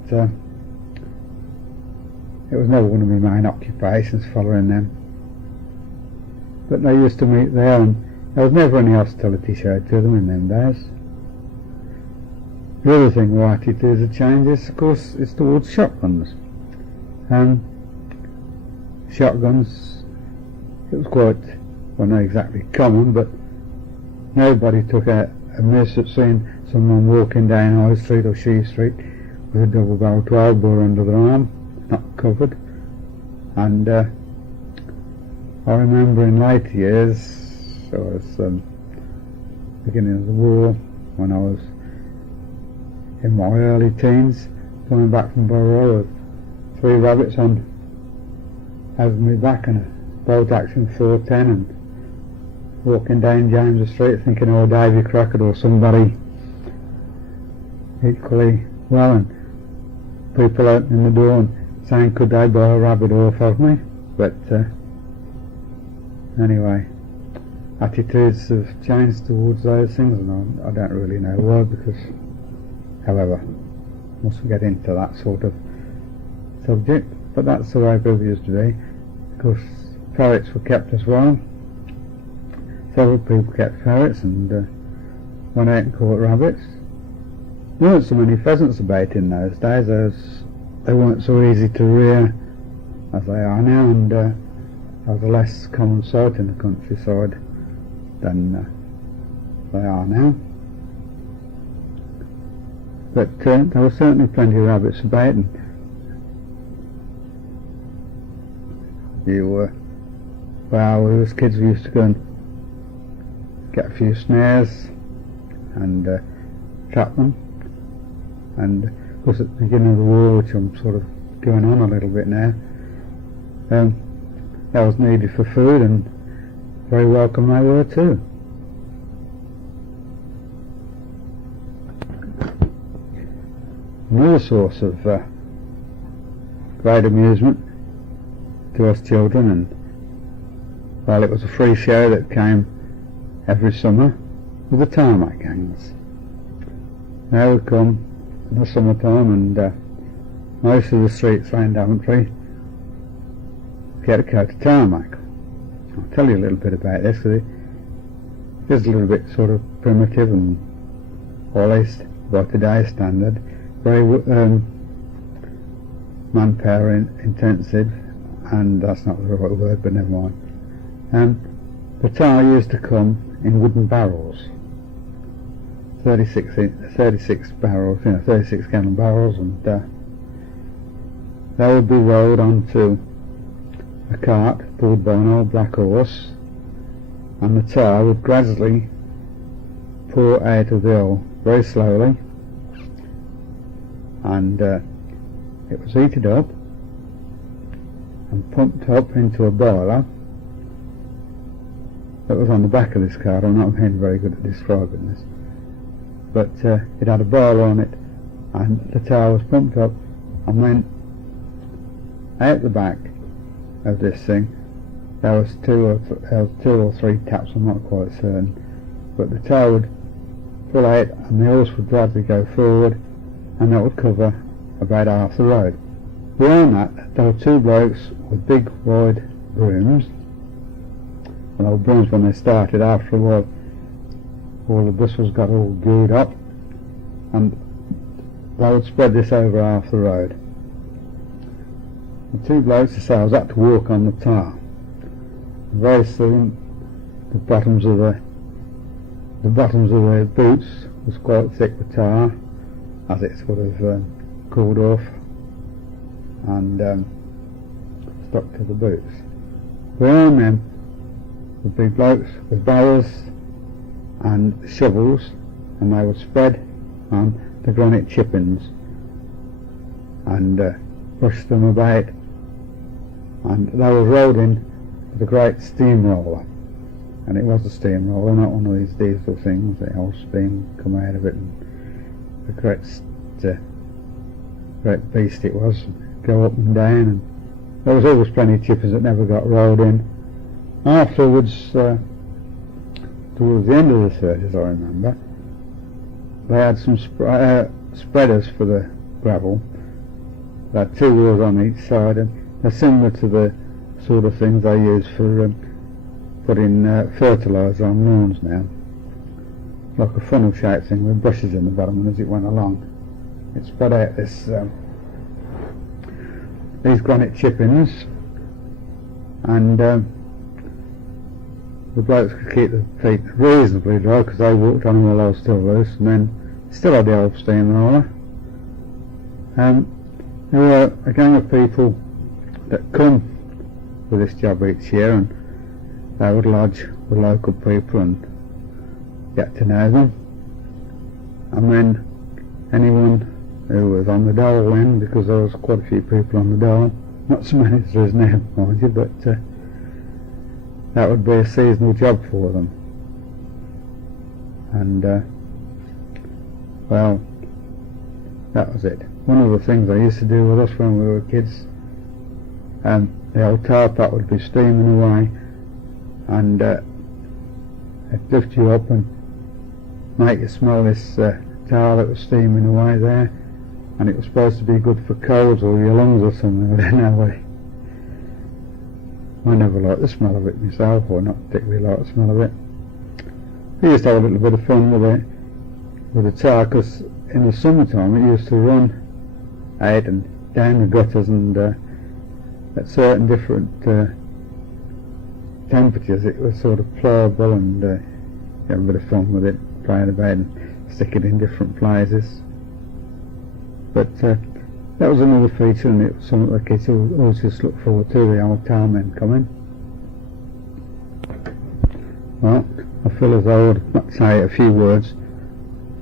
it was never one of my main occupations, following them. But they used to meet there, and there was never any hostility showed to them in them days. The other thing where attitudes have changed is, of course, it's towards shotguns. Shotguns, it was quite, well, not exactly common, but nobody took a miss at seeing someone walking down High Street or Sheaf Street with a double-barrel 12-bore under their arm, not covered. And I remember in later years, so it was beginning of the war, when I was in my early teens, coming back from Borough with 3 rabbits on over my back and a bolt action 410, and walking down James Street thinking, oh, Davy Crockett or somebody equally well, and people opening the door and saying, could they buy a rabbit off of me? But anyway, attitudes have changed towards those things, and I don't really know why, because, however, mustn't get into that sort of subject, but that's the way people used to be. Of course, ferrets were kept as well. Several people kept ferrets, and went out and caught rabbits. There weren't so many pheasants about in those days, as they weren't so easy to rear as they are now, and they was a less common sight in the countryside than they are now. But there were certainly plenty of rabbits about, and well, we as kids we used to go and get a few snares and trap them. And of course at the beginning of the war, which I'm sort of going on a little bit now, that was needed for food, and very welcome they were too. Another source of great amusement to us children, and well, it was a free show that came every summer, with the tarmac gangs. They would come in the summertime, and most of the streets around Daventry get a coat of tarmac. I'll tell you a little bit about this, because it is a little bit sort of primitive, and or at least by today's standard, very manpower intensive, and that's not the right word, but never mind. The tar used to come in wooden barrels, 36 barrels, 36 gallon barrels, and they would be rolled onto a cart pulled by an old black horse, and the tar would gradually pour out of the hole very slowly, and it was heated up and pumped up into a boiler that was on the back of this cart. I'm not being very good at describing this, but it had a boiler on it, and the tar was pumped up, and then out the back of this thing there was two or three taps, I'm not quite certain, but the tar would pull out and the horse would gradually go forward, and that would cover about half the road. Beyond that, there were two blokes with big wide brooms. Well, they were brooms when they started. After a while, all the bristles got all glued up, and they would spread this over half the road. The two blokes themselves had to walk on the tar. Very soon, the bottoms of the boots was quite thick with tar, as it sort of cooled off and stuck to the boots. Behind them, the big blokes with barrows and shovels, and they would spread on the granite chippings and brush them about, and they were rolled in with a great steamroller, and it was a steamroller, not one of these diesel things. The whole steam come out of it, and the great beast it was, go up and down, and there was always plenty of chippers that never got rolled in. Afterwards, towards the end of the 30s, I remember, they had some spreaders for the gravel. They had two wheels on each side, and they're similar to the sort of things they use for putting fertiliser on lawns now. Like a funnel shaped thing with brushes in the bottom, and as it went along, it spread out these granite chippings, and the blokes could keep their feet reasonably dry because they walked on them while they were still loose, and then still had the old steamroller. There were a gang of people that come with this job each year, and they would lodge with local people and get to know them, and then anyone who was on the dole then, because there was quite a few people on the dole, not so many as there is now, mind you, but that would be a seasonal job for them. And well, that was it. One of the things they used to do with us when we were kids, the old tar pot would be steaming away, and it'd lift you up and make you smell this tar that was steaming away there, and it was supposed to be good for colds or your lungs or something. I don't know. I never liked the smell of it myself, or not particularly like the smell of it. We used to have a little bit of fun with the tar, because in the summertime it used to run out and down the gutters, and at certain different temperatures it was sort of pliable, and you have a bit of fun with it, playing about and stick it in different places. But that was another feature, and it was something the kids always just look forward to, the old tar men coming. Well, I feel as though I would say a few words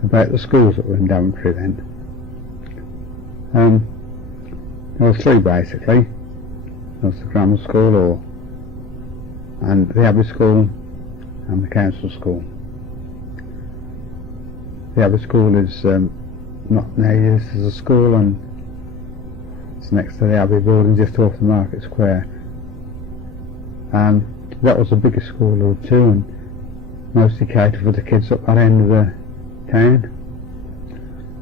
about the schools that were in Daventry then. There was three basically. There was the grammar school and the Abbey School and the council school. The Abbey School is not now used as a school, and it's next to the Abbey building just off the Market Square. That was the biggest school of the two, and mostly catered for the kids up that end of the town.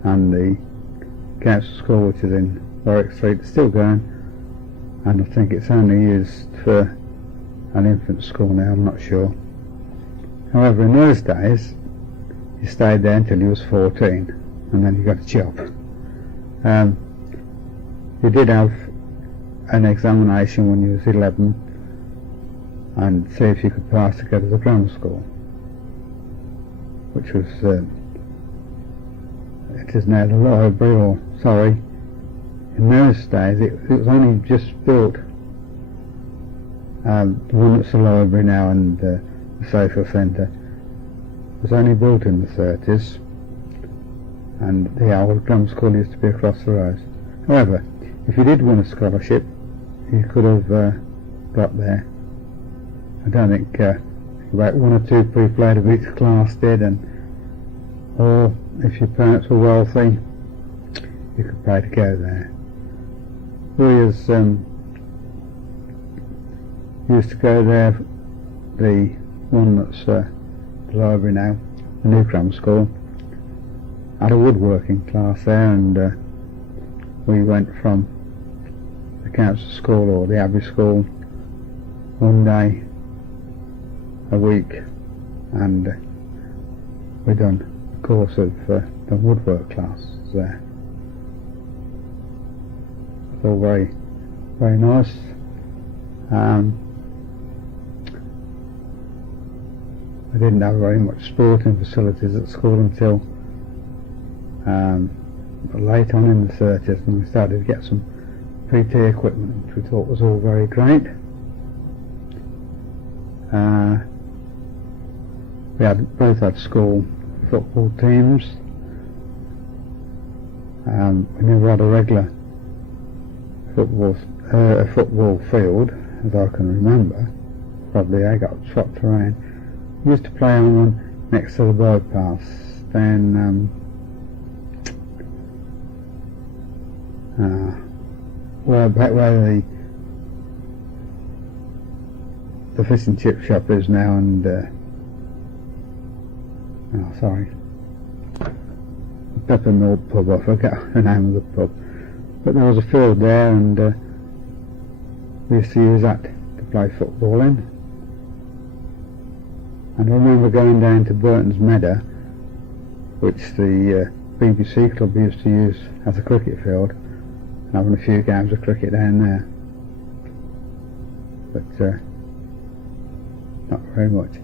And the council school, which is in Warwick Street, is still going, and I think it's only used for an infant school now, I'm not sure. However, in those days you stayed there until you was 14 and then you got a job. You did have an examination when you was 11 and see if you could pass to go to the grammar school, which was it is now the library, or sorry, in those days it was only just built. The one that's the library now and the social centre was only built in the 30s, and the old grammar school used to be across the road. However, if you did win a scholarship you could have got there. I don't think about one or two people out of each class did, or if your parents were wealthy you could pay to go there. We used to go there, the one that's the library now, the new grammar school, had a woodworking class there, and we went from the council school or the Abbey School one day a week, and we done a course of the woodwork classes there. It's all very, very nice. I didn't have very much sporting facilities at school until late on in the 30s, when we started to get some PT equipment, which we thought was all very great. We both had school football teams. We never had a regular football field, as I can remember. Probably I got swapped around. We used to play on one next to the bypass, then back where the fish and chip shop is now, and Peppermill pub, I forget the name of the pub, but there was a field there, and we used to use that to play football in. And I remember going down to Burton's Meadow, which the BBC club used to use as a cricket field, and having a few games of cricket down there, but not very much.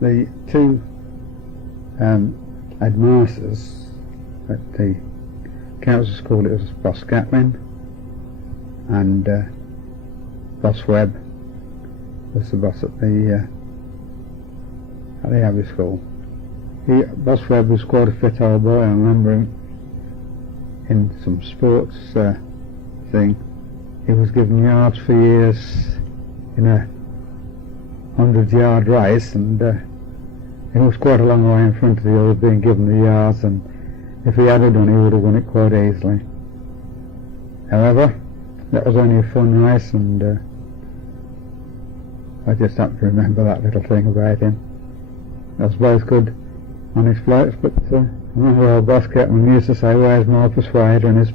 The two headmasters at the council school, it was Boss Gatlin and Boss Webb was the boss at the Abbey School. Boss Webb was quite a fit old boy. I remember him in some sports thing. He was given yards for years in a 100-yard race, and he was quite a long way in front of the other being given the yards, and if he had done he would have won it quite easily. However, that was only a fun race, and I just happen to remember that little thing about him. That was both good on his floats, but I remember old Boss Ketman used to say, "Where's my persuader?" and his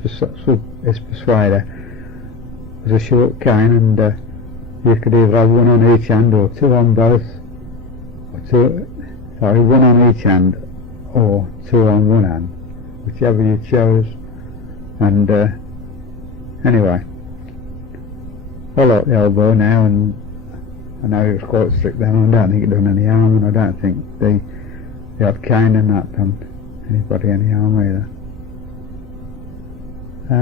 persuader was a short cane, and you could either have one on each hand or two on both, or one on each hand or two on one hand, whichever you chose. And anyway, I like the old boy now, and I know he was quite strict then, and I don't think he done any harm, and I don't think the odd cane and that done anybody any harm either. I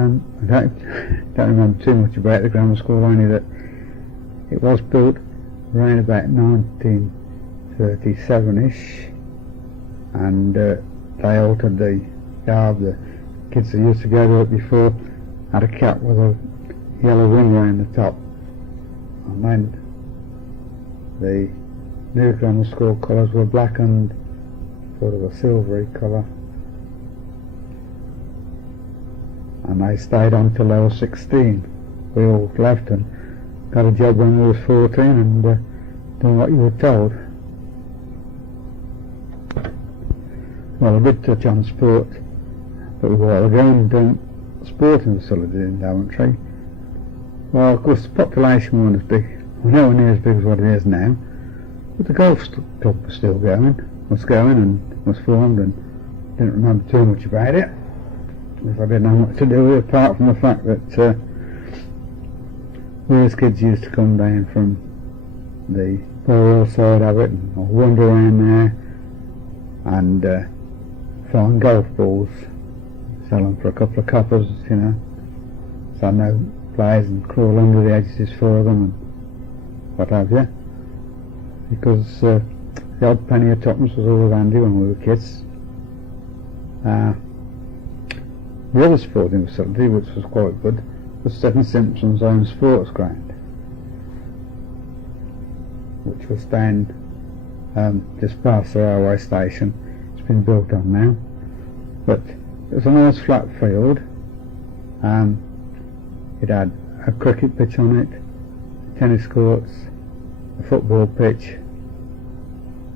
don't remember too much about the grammar school, only that it was built around about 1930, 1937-ish, and they altered the yard. The kids that used to go to it before had a cap with a yellow ring around the top, and then the new grammar school colours were black and sort of a silvery colour, and they stayed on till they were 16. We all left and got a job when we was 14 and doing what you were told. Well, I did touch on sport a little while ago, and sporting facilities in Daventry. Well, of course the population wasn't as big, nowhere near as big as what it is now, but the golf club was still going and was formed, and didn't remember too much about it, if I didn't know what to do with it, apart from the fact that we as kids used to come down from the rural side of it and wander around there and find golf balls, sell them for a couple of coppers, you know, so I know players and crawl under the edges for them and what have you, because the odd penny of tuppence was always handy when we were kids. The other sporting facility, which was quite good, was Stephen Simpson's own sports ground, which was down just past the railway station. It's been built on now, but it was a nice flat field. It had a cricket pitch on it, tennis courts, a football pitch,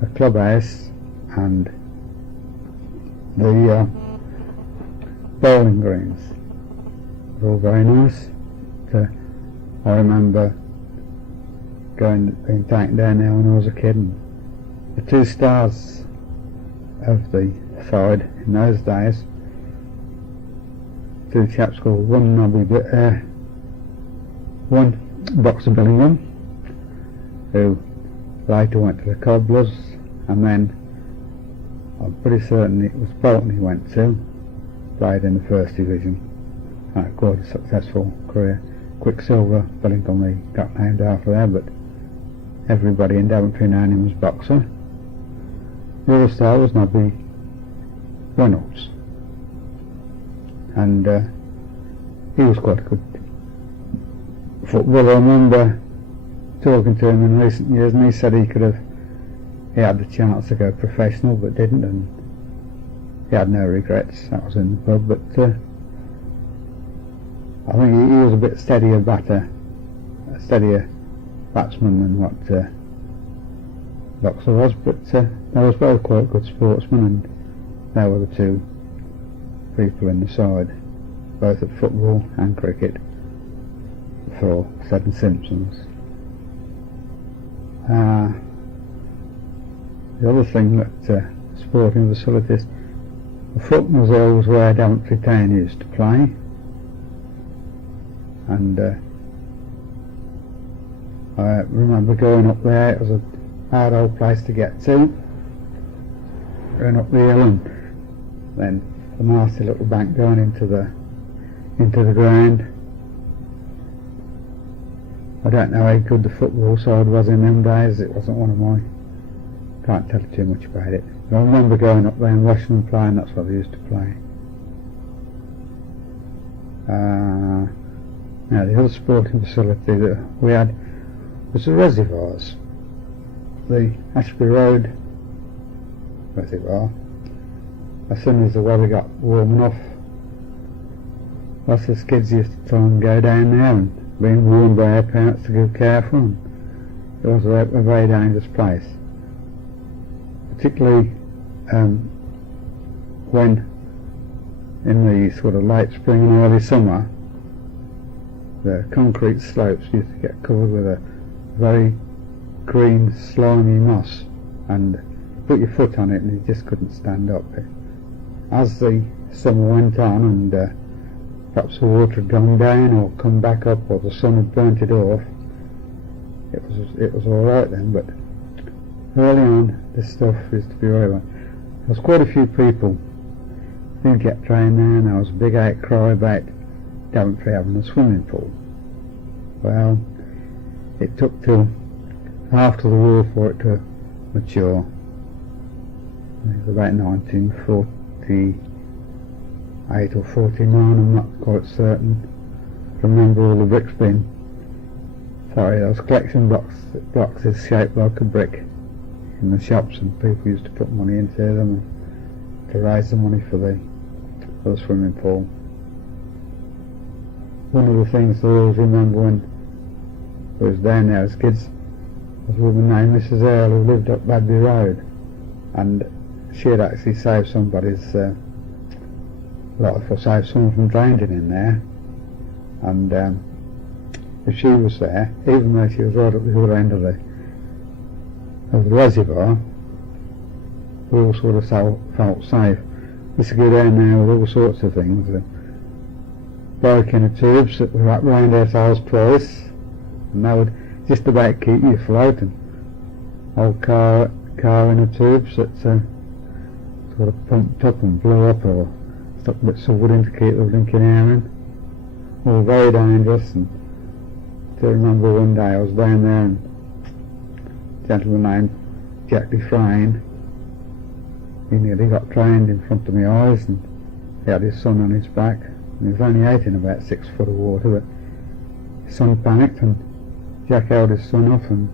a clubhouse, and the bowling greens. It was all very nice. I remember being taken down there when I was a kid, and the two stars of the side in those days, two chaps called one Boxer Billingham, who later went to the Cobblers, and then I'm pretty certain it was Bolton he went to, played in the First Division, had quite a successful career. Quicksilver Billingham, he got named after there, but everybody in Daventry known him as Boxer. The other star was Nobby Reynolds, and he was quite a good footballer. I remember talking to him in recent years, and he said he had the chance to go professional but didn't, and he had no regrets. That was in the pub, but I think he was a bit steadier batsman than what Boxer was, but they was both quite good sportsmen, and they were the two people in the side, both at football and cricket, for Stephen Simpsons. The other thing that sporting facilities, the football was always where Daventry Town used to play, and I remember going up there. It was a hard old place to get to, going up the hill, and then a nasty little bank going into the ground. I don't know how good the football side was in them days. It wasn't one of my, can't tell you too much about it. But I remember going up there and watching them play, and that's what they used to play. Now the other sporting facility that we had was the reservoirs. The Ashby Road reservoir. As soon as the weather got warm enough, lots of us kids used to try and go down there, and being warned by our parents to be careful, and it was a very dangerous place, particularly when in the sort of late spring and early summer the concrete slopes used to get covered with a very green slimy moss, and you put your foot on it and you just couldn't stand up. As the summer went on, and perhaps the water had gone down or come back up, or the sun had burnt it off, it was all right then, but early on this stuff used to be very bad. There was quite a few people who kept trying there, and there was a big outcry about Daventry having a swimming pool. Well, it took till after the war for it to mature. It was about 1948 or 49, I'm not quite certain. I remember all the bricks being, those collection boxes shaped like a brick in the shops, and people used to put money into them and to raise the money for the swimming pool. One of the things I always remember when I was down there as kids was a woman named Mrs. Earl, who lived up Badby Road, and she had actually saved somebody's life, or saved someone from drowning in there. And if she was there, even though she was right at the other end of the reservoir, we all sort of felt safe. We used to go down there with all sorts of things, broken in tubes that were wrapped round ourselves twice, and that would just about keep you afloat, and old car inner tubes that sort of pumped up and blew up, or stuck bits of wood in to keep the blinking air in. All very dangerous. And I remember one day I was down there, and a gentleman named Jack Dufresne, he nearly got drowned in front of my eyes, and he had his son on his back, and he was only out in about 6 foot of water, but his son panicked, and Jack held his son off, and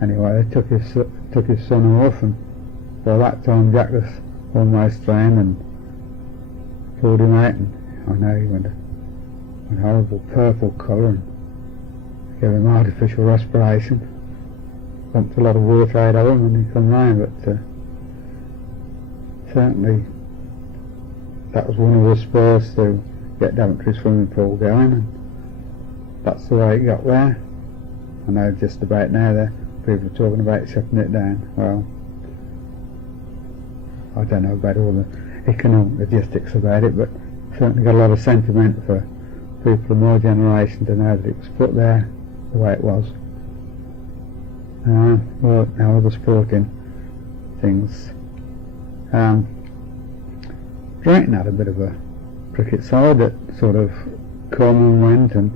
anyway they took his son off, and by that time Jack was almost drowned, and pulled him out, and I know he went a horrible purple colour, and gave him artificial respiration, pumped a lot of water out of him when he come round, but certainly that was one of the spurs to get Daventry swimming pool going, and that's the way it got there. I know just about now there people are talking about shutting it down. Well, I don't know about all the economic logistics about it, but certainly got a lot of sentiment for people of my generation to know that it was put there the way it was. Well, now other sporting things. Drayton had a bit of a cricket side that sort of come and went, and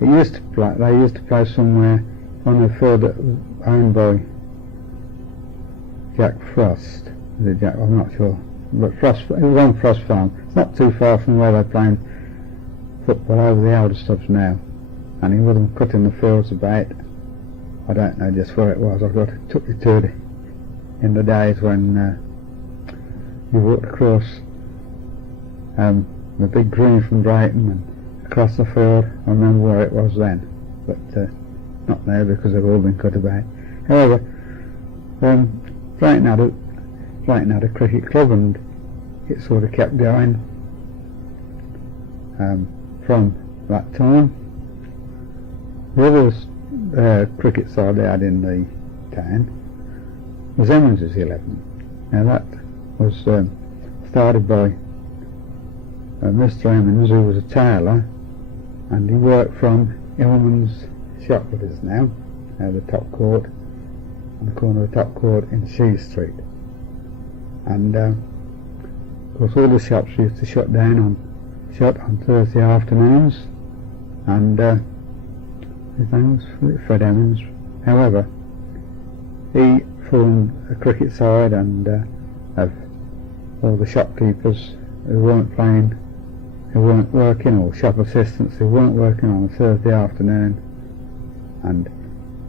they used to play somewhere on a field that was owned by Jack Frost. Is it Jack? I'm not sure. But Frost, it was on Frost Farm. It's not too far from where they're playing football over the elder stubbs now. And he wasn't cutting the fields about. I don't know just where it was. I took you to it in the days when you walked across the big green from Drayton and across the field. I remember where it was then, but not now because they've all been cut about. However, Drayton had a cricket club, and it sort of kept going from that time. The other cricket side they had in the town was Emmons's 11. Now that was started by Mr. Emmons, who was a tailor, and he worked from Hillman's shop with us now, the top court, on the corner of the top court in Shee Street. And of course all the shops used to shut on Thursday afternoons, and his name was Fred Emmons. However, he formed a cricket side, and of all the shopkeepers who weren't working, or shop assistants who weren't working on a Thursday afternoon, and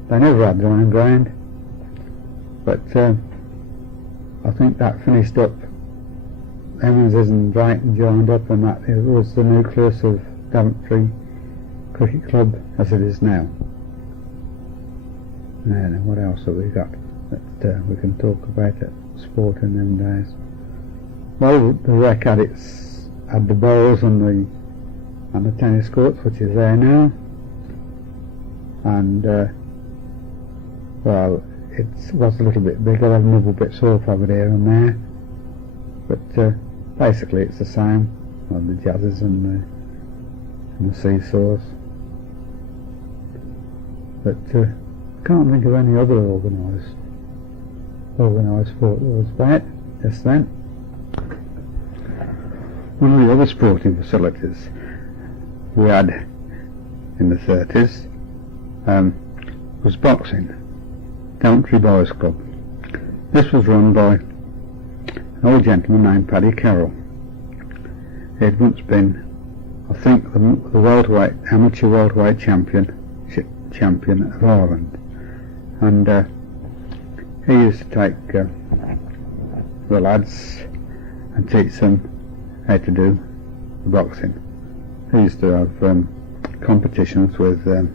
they never had their own ground, but I think that finished up. Emmons's and Drayton joined up, and that it was the nucleus of Daventry Cricket Club as it is now. Now, what else have we got that we can talk about at sport in them days? Well, the rec had the bowls and the tennis courts, which is there now, and well, it was a little bit bigger, had a little bit soft over here and there, but basically it's the same, like the jazzes and the seesaws. But I can't think of any other organised sport that was about just then. One of the other sporting facilities we had in the 30s was boxing. Daventry Boys Club. This was run by an old gentleman named Paddy Carroll. He had once been, I think, the amateur welterweight champion of Ireland, and he used to take the lads and teach them how to do the boxing. He used to have competitions with the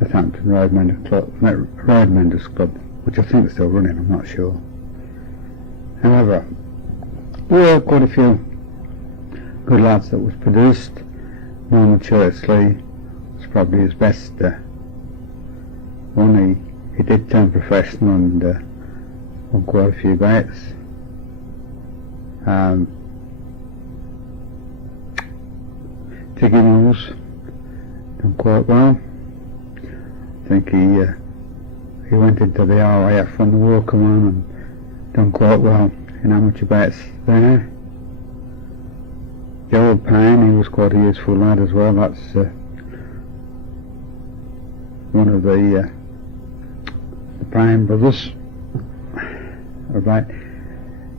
Northampton Roadmenders Club, which I think is still running, I'm not sure. However, there were quite a few good lads that was produced. Norman Churchley was probably his best one. He did turn professional and won quite a few bouts. Tiggy Mills done quite well. I think he went into the RAF when the war came on and done quite well in amateur bouts there. Gerald Payne, he was quite a useful lad as well. That's one of the Payne brothers. Right,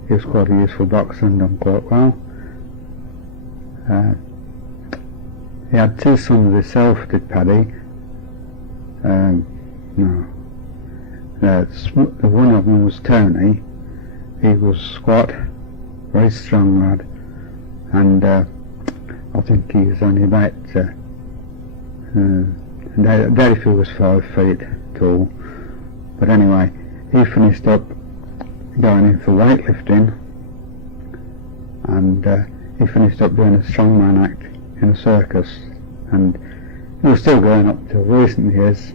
he was quite a useful boxer and done quite well. He had two sons himself, did Paddy. One of them was Tony. He was squat, very strong lad, and I think he was only about, I doubt if he was 5 feet tall, but anyway, he finished up going in for weightlifting, and he finished up doing a strongman act in a circus, and he was still going up till recent years.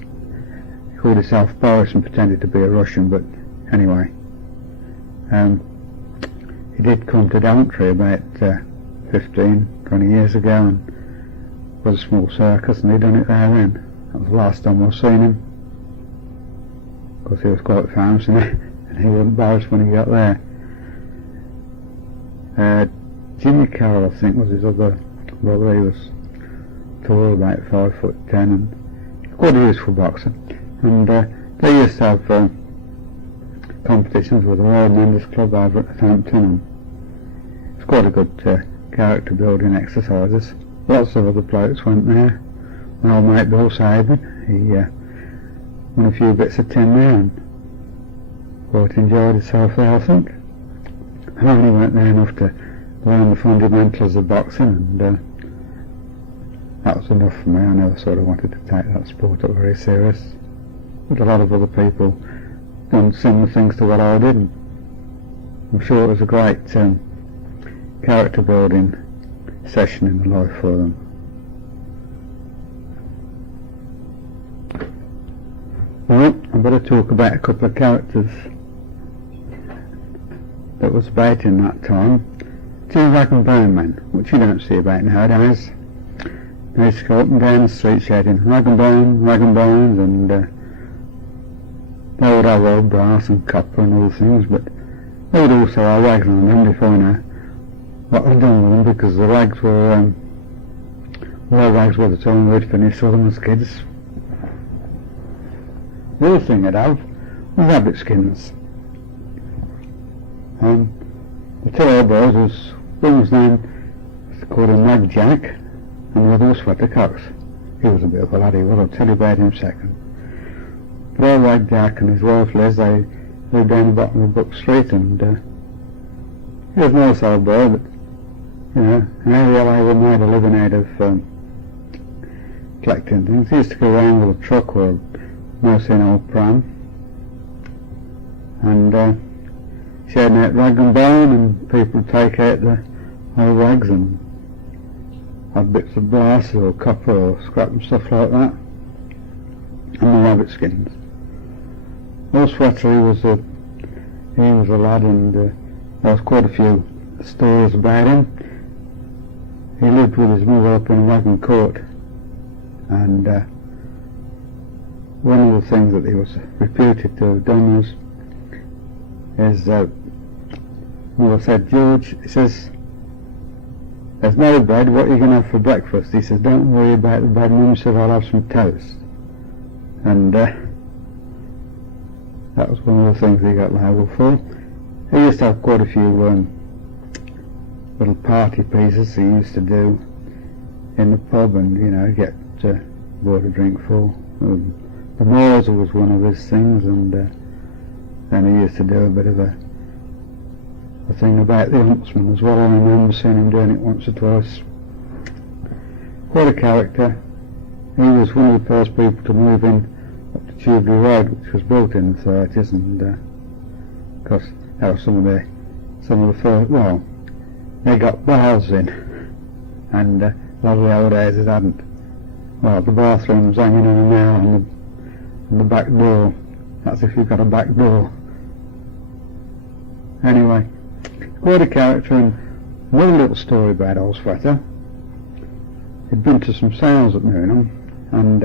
He called himself Boris and pretended to be a Russian, but anyway, he did come to Daventry about 15-20 years ago, and was a small circus, and he done it there then. That was the last time I've seen him, because he was quite famous and he wasn't Boris when he got there. Jimmy Carroll, I think, was his other brother. He was tall, about 5'10", and quite a useful boxer. And they used to have competitions with the Roadmenders Club over at Northampton, and it's quite a good character building exercises. Lots of other blokes went there. My old mate Bill Sabin, he won a few bits of tin there and quite enjoyed himself there, I think. I only went there enough to learn the fundamentals of boxing, and that was enough for me. I never sort of wanted to take that sport up very serious, but a lot of other people done similar things to what I did, and I'm sure it was a great character building session in the life for them. Well, I better talk about a couple of characters that was about in that time. Two rag and bone men, which you don't see about nowadays. They used to go up and down the street shouting rag and bones, and they would have old brass and copper and all things, but they would also have rags on them before you know what was done with them, because the rags were rags by the time we'd finished with them as kids. The other thing I'd have was rabbit skins. The two old boys one was named, called him Rag Jack, and the other was Sweater Cox. He was a bit of a lad, he was. I'll tell you about him in a second. But old Rag Jack and his wife Liz, they lived down the bottom of Brook Street, and he was a nice old boy, but you know, in LA we made a living out of collecting things. He used to go around with a truck or mostly an old pram, and shouting out rag and bone, and people would take out the old rags and have bits of brass or copper or scrap and stuff like that, and the rabbit skins. Old Sweater, he was a lad, and there was quite a few stories about him. He lived with his mother up in Wagon Court, and one of the things that he was reputed to have done was, his mother said, George, he says, there's no bread, what are you going to have for breakfast? He says, don't worry about the bread. Mum said, I'll have some toast. And that was one of the things he got labelled for. He used to have quite a few little party pieces he used to do in the pub, and you know, get bought a drink for. The Mauser was one of his things, and then he used to do a bit of a thing about the Huntsman as well. I remember seeing him doing it once or twice. Quite a character. He was one of the first people to move in up to Jubilee Road, which was built in the 30s, and of course that was some of the first. Well, they got baths in, and a lot of the old houses hadn't. Well, the bathrooms hanging in and out on the back door. That's if you've got a back door. Anyway, quite a character. And another little story about old Sweater. He'd been to some sales at Newham, and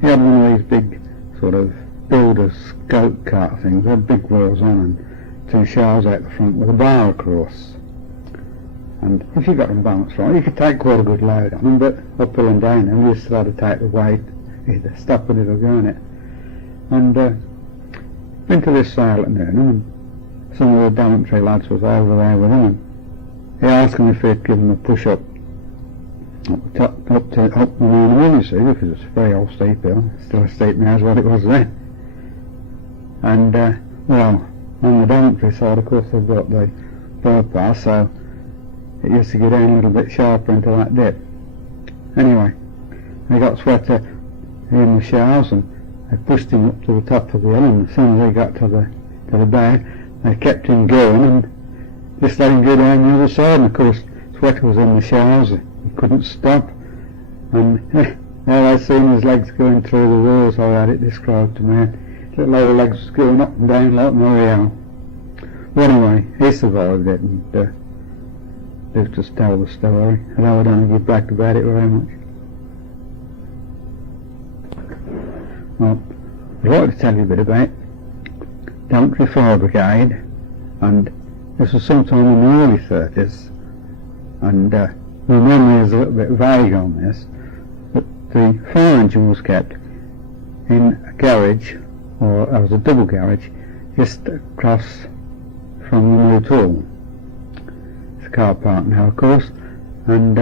he had one of these big sort of builder's goat cart things. They had big wheels on and two shelves out the front with a bar across. And if you got them balanced right, you could take quite a good load on them, but uphill and down them, you still had to take the weight, either stop it or go on it. And been to this sale at Newham, and some of the Daventry lads was over there with him, and he asked him if he'd give him a push-up up the main hill, you see, because it's a very old steep hill. Still as steep now as what it was then. And well, on the Daventry side, of course, they've got the bypass, so it used to go down a little bit sharper into that dip. Anyway, they got Sweater in the showers, and they pushed him up to the top of the hill, and as soon as they got to the back, they kept him going and just let him go down the other side. And of course, Sweater was in the showers, he couldn't stop, and now I seen his legs going through the walls. How I had it described to me. Little old legs was going up and down like Mario. But anyway, he survived it, and let's just tell the story. I know I don't give back about it very much. Well, I'd like to tell you a bit about Daventry Fire Brigade, and this was sometime in the early 30s, and my memory is a little bit vague on this, but the fire engine was kept in a garage, or it was a double garage, just across from the New Tool. It's a car park now, of course, and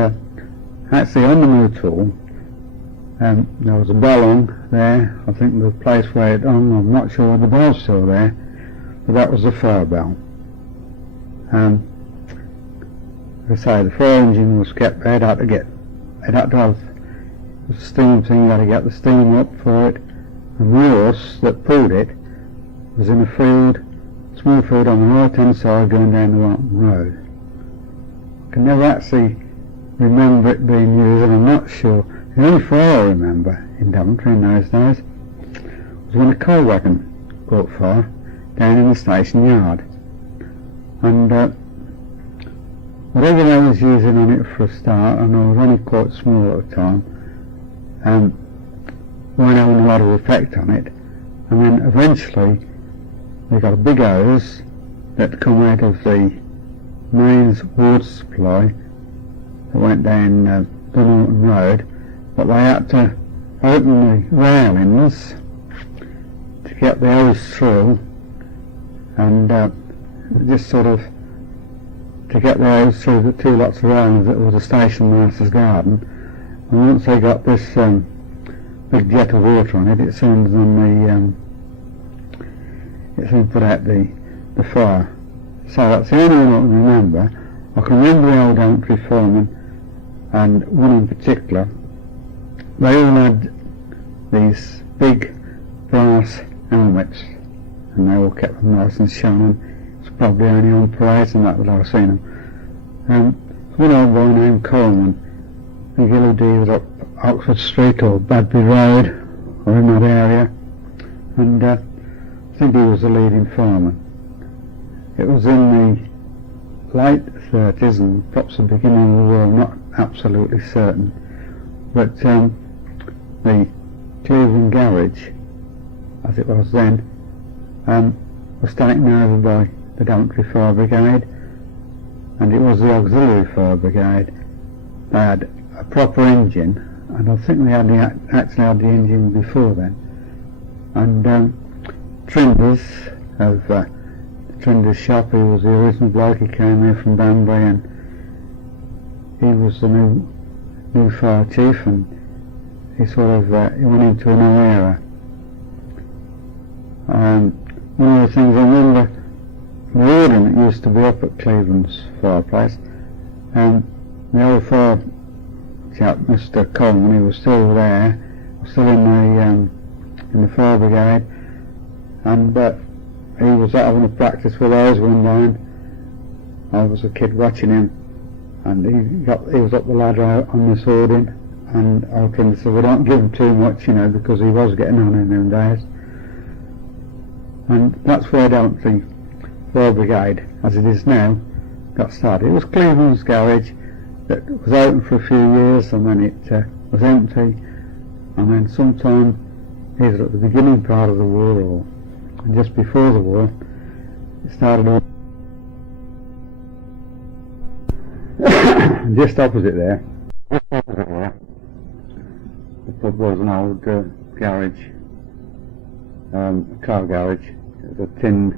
actually on the New Tool, there was a bell on there. I think the place where it hung, I'm not sure whether the bell's still there, but that was the fire bell. As I say, the fire engine was kept there. It had to have the steam thing, you had to get the steam up for it, and the horse that pulled it was in a field, small field on the right hand side going down the Rotten Road. I can never actually remember it being used, and I'm not sure. The only fire I remember in Daventry in those days was when a coal wagon caught fire down in the station yard, and whatever I was using on it for a start, and I was only quite small at the time, weren't having a lot of effect on it, and then eventually we got a big hose that come out of the mains water supply that went down the Norton Road, but they had to open the railings to get the hose through, and just sort of to get the hose through the two lots of railings that was a station master's garden. And once they got this big jet of water on it, it soon put out the fire. So that's the only one I can remember. I can remember the old Daventry foreman, and one in particular. They all had these big brass helmets, and they all kept them nice and shining. It's probably only on parades and that I've seen them. One old boy named Coleman, I think he lived either up Oxford Street or Badbury Road, or in that area, and I think he was the leading fireman. It was in the late 30s and perhaps the beginning of the war, I'm not absolutely certain, but the Cleveland garage, as it was then, was taken over by the Daventry Fire Brigade, and it was the Auxiliary Fire Brigade. They had a proper engine, and I think they had actually had the engine before then, and Trinders of the Trinders shop. He was the original bloke. He came here from Banbury, and he was the new fire chief, and he sort of he went into a new era. One of the things I remember, the organ that used to be up at Cleveland's fireplace, the old fire chap, Mr. Coleman, he was still there, still in the fire brigade, and he was having a practice with ours one night. I was a kid watching him, and he was up the ladder on this organ, and I said, well, don't give him too much, you know, because he was getting on in them days. And that's why I don't think fire brigade, as it is now, got started. It was Cleveland's garage that was open for a few years, and then it was empty, and then sometime either at the beginning part of the war or just before the war, it started on just opposite there. The pub was an old garage, a car garage. It was a tinned